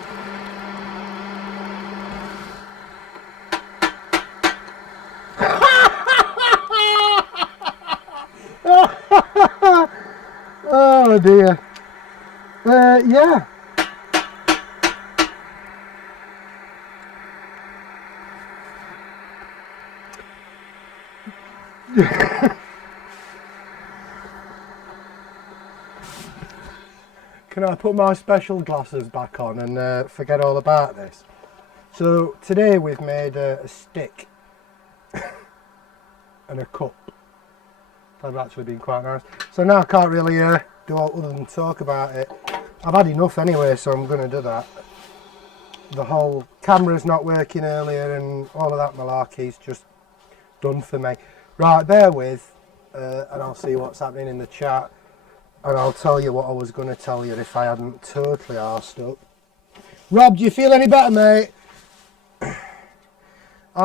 Oh dear. Yeah. Can I put my special glasses back on and forget all about this? So today we've made a stick and a cup. That's actually been quite nice. So now I can't really do all other than talk about it. I've had enough anyway, so I'm going to do that. The whole camera's not working earlier and all of that malarkey's just done for me. Right, bear with, and I'll see what's happening in the chat. And I'll tell you what I was going to tell you if I hadn't totally arsed up. Rob, do you feel any better, mate?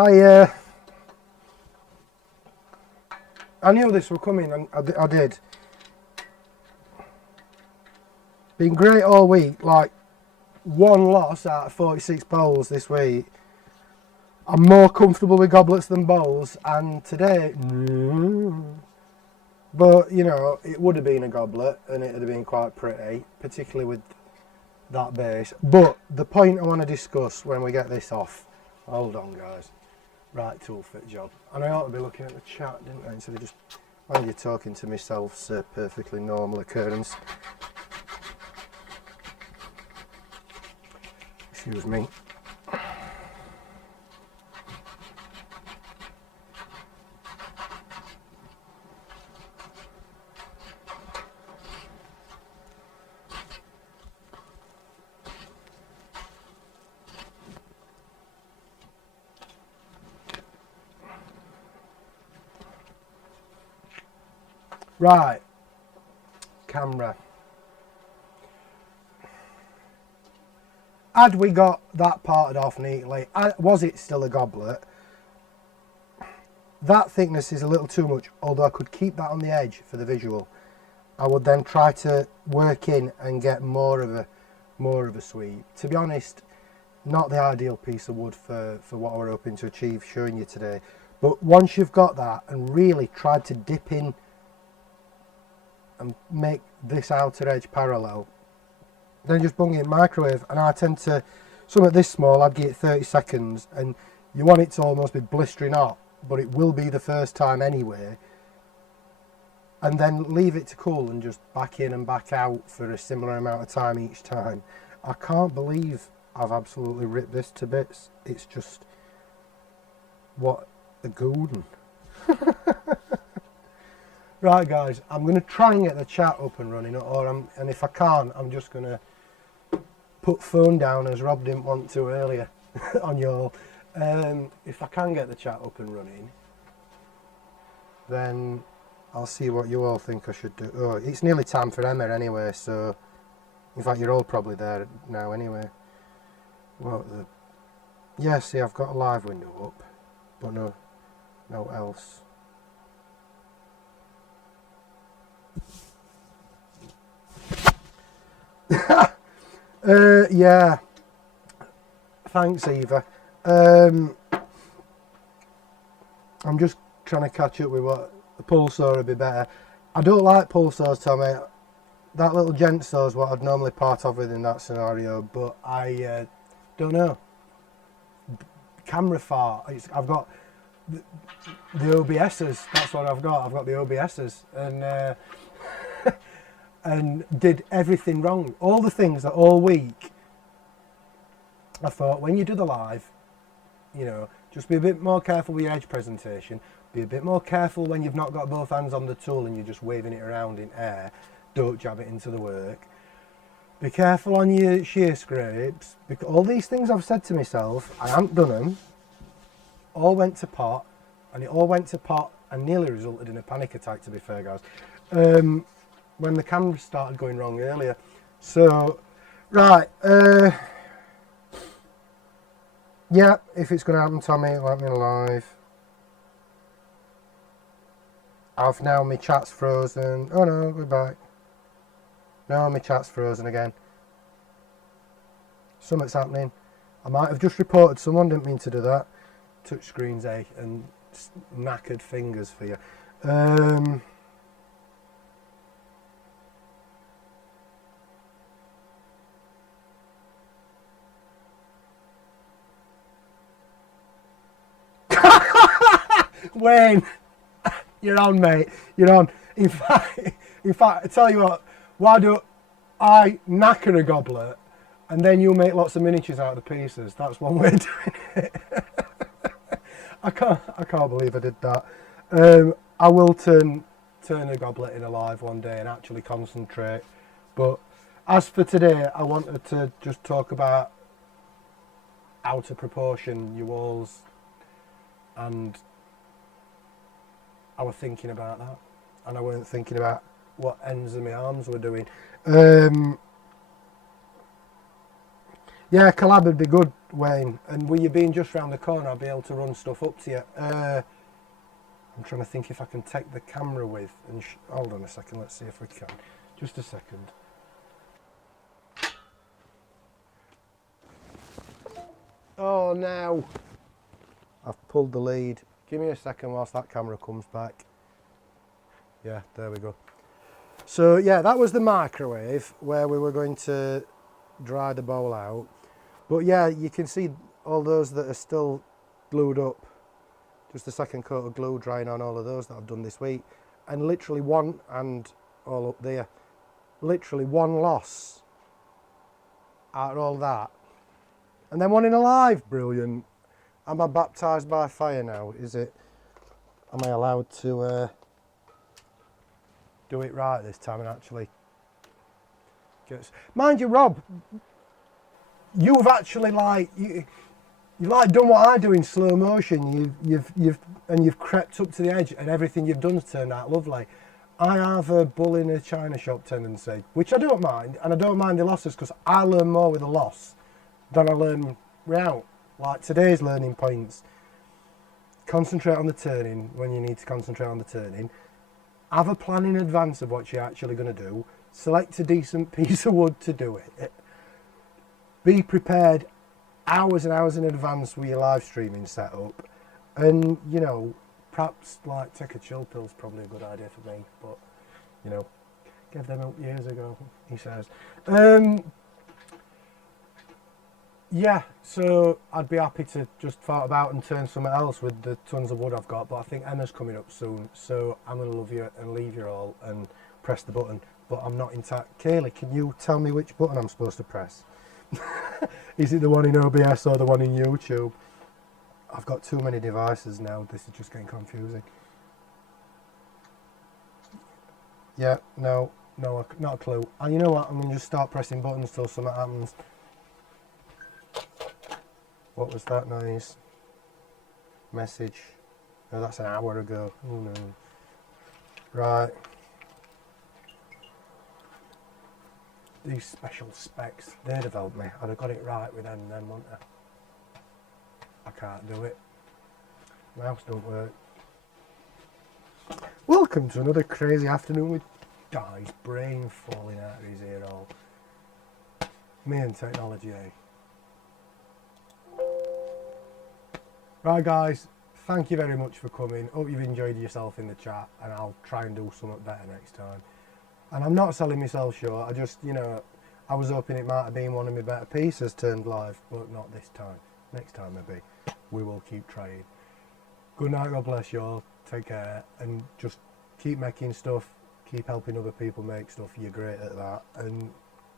I knew this was coming, and I did. Been great all week, like one loss out of 46 bowls this week. I'm more comfortable with goblets than bowls, and today, but you know, it would have been a goblet and it would have been quite pretty, particularly with that base. But the point I want to discuss when we get this off, hold on guys, right, tool fit job. And I ought to be looking at the chat, didn't I, instead of just, while you're talking to myself, it's a perfectly normal occurrence. Excuse me. Right, camera. Had we got that parted off neatly, was it still a goblet? That thickness is a little too much, although I could keep that on the edge for the visual. I would then try to work in and get more of a sweep. To be honest, not the ideal piece of wood for what we're hoping to achieve showing you today. But once you've got that and really tried to dip in and make this outer edge parallel, then just bung it in microwave. And I tend to, something this small, I'd give it 30 seconds, and you want it to almost be blistering hot, but it will be the first time anyway. And then leave it to cool and just back in and back out for a similar amount of time each time. I can't believe I've absolutely ripped this to bits. It's just, what a golden. Right guys, I'm going to try and get the chat up and running, and if I can't, I'm just going to put phone down as Rob didn't want to earlier on y'all. If I can get the chat up and running, then I'll see what you all think I should do. Oh, it's nearly time for Emma anyway, so in fact you're all probably there now anyway. What the? Yeah, see, I've got a live window up, but no else. Yeah, thanks Eva. I'm just trying to catch up with what the pull saw would be better. I don't like pull saws, Tommy. That little gent saw is what I'd normally part of with in that scenario, but I don't know. Camera fart. I've got the OBSs. That's what I've got. I've got the OBSs, and and did everything wrong. All the things that all week I thought, when you do the live, you know, just be a bit more careful with your edge presentation. Be a bit more careful when you've not got both hands on the tool and you're just waving it around in air. Don't jab it into the work. Be careful on your shear scrapes. Because all these things I've said to myself, I haven't done them. All went to pot, and it all went to pot and nearly resulted in a panic attack, to be fair, guys. When the camera started going wrong earlier. So, right. Yeah, if it's going to happen, Tommy, let me live. I've now, my chat's frozen. Oh no, we're back. No, my chat's frozen again. Something's happening. I might have just reported someone, didn't mean to do that. Touch screens, and knackered fingers for you. Wayne, You're on, mate. You're on. In fact, I tell you what, why don't I knacker a goblet and then you'll make lots of miniatures out of the pieces? That's one way of doing it. I can't believe I did that. I will turn a goblet in alive one day and actually concentrate. But as for today, I wanted to just talk about out of proportion your walls, and I was thinking about that, and I weren't thinking about what ends of my arms were doing. Yeah, collab would be good, Wayne, and with you being just round the corner, I'll be able to run stuff up to you. I'm trying to think if I can take the camera with, and hold on a second, let's see if we can. Just a second. Oh no, I've pulled the lead. Give me a second whilst that camera comes back. Yeah, there we go. So yeah, that was the microwave where we were going to dry the bowl out. But yeah, you can see all those that are still glued up. Just a second coat of glue drying on all of those that I've done this week. And literally one, and all up there, literally one loss out of all that. And then one in alive, brilliant. Am I baptised by fire now? Am I allowed to do it right this time and actually get... Mind you, Rob, you've actually you've like done what I do in slow motion. You've crept up to the edge, and everything you've done's turned out lovely. I have a bull in a china shop tendency, which I don't mind, and I don't mind the losses because I learn more with a loss than I learn without. Like today's learning points: concentrate on the turning when you need to concentrate on the turning. Have a plan in advance of what you're actually going to do. Select a decent piece of wood to do it. Be prepared hours and hours in advance with your live streaming setup, and you know, perhaps like take a chill pill's probably a good idea for me, but you know, gave them up years ago, he says. Yeah, so I'd be happy to just fart about and turn something else with the tons of wood I've got, but I think Emma's coming up soon, so I'm going to love you and leave you all and press the button, but I'm not in time. Kaylee, can you tell me which button I'm supposed to press? Is it the one in OBS or the one in YouTube? I've got too many devices now, this is just getting confusing. Yeah, no, not a clue. And you know what, I'm going to just start pressing buttons till something happens. What was that noise? Message. Oh, that's an hour ago. Oh no. Right. These special specs, they'd have helped me. I'd have got it right with them then, wouldn't I? I can't do it. Mouse don't work. Welcome to another crazy afternoon with Guy's brain falling out of his ear hole. Me and technology, eh? Right guys, thank you very much for coming. Hope you've enjoyed yourself in the chat, and I'll try and do something better next time. And I'm not selling myself short, I just, you know, I was hoping it might have been one of my better pieces turned live, but not this time. Next time maybe. We will keep trying. Good night, God bless you all. Take care, and just keep making stuff, keep helping other people make stuff. You're great at that. And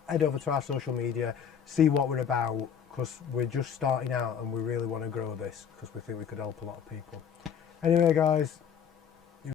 head over to our social media, see what we're about, because we're just starting out and we really want to grow this because we think we could help a lot of people. Anyway guys,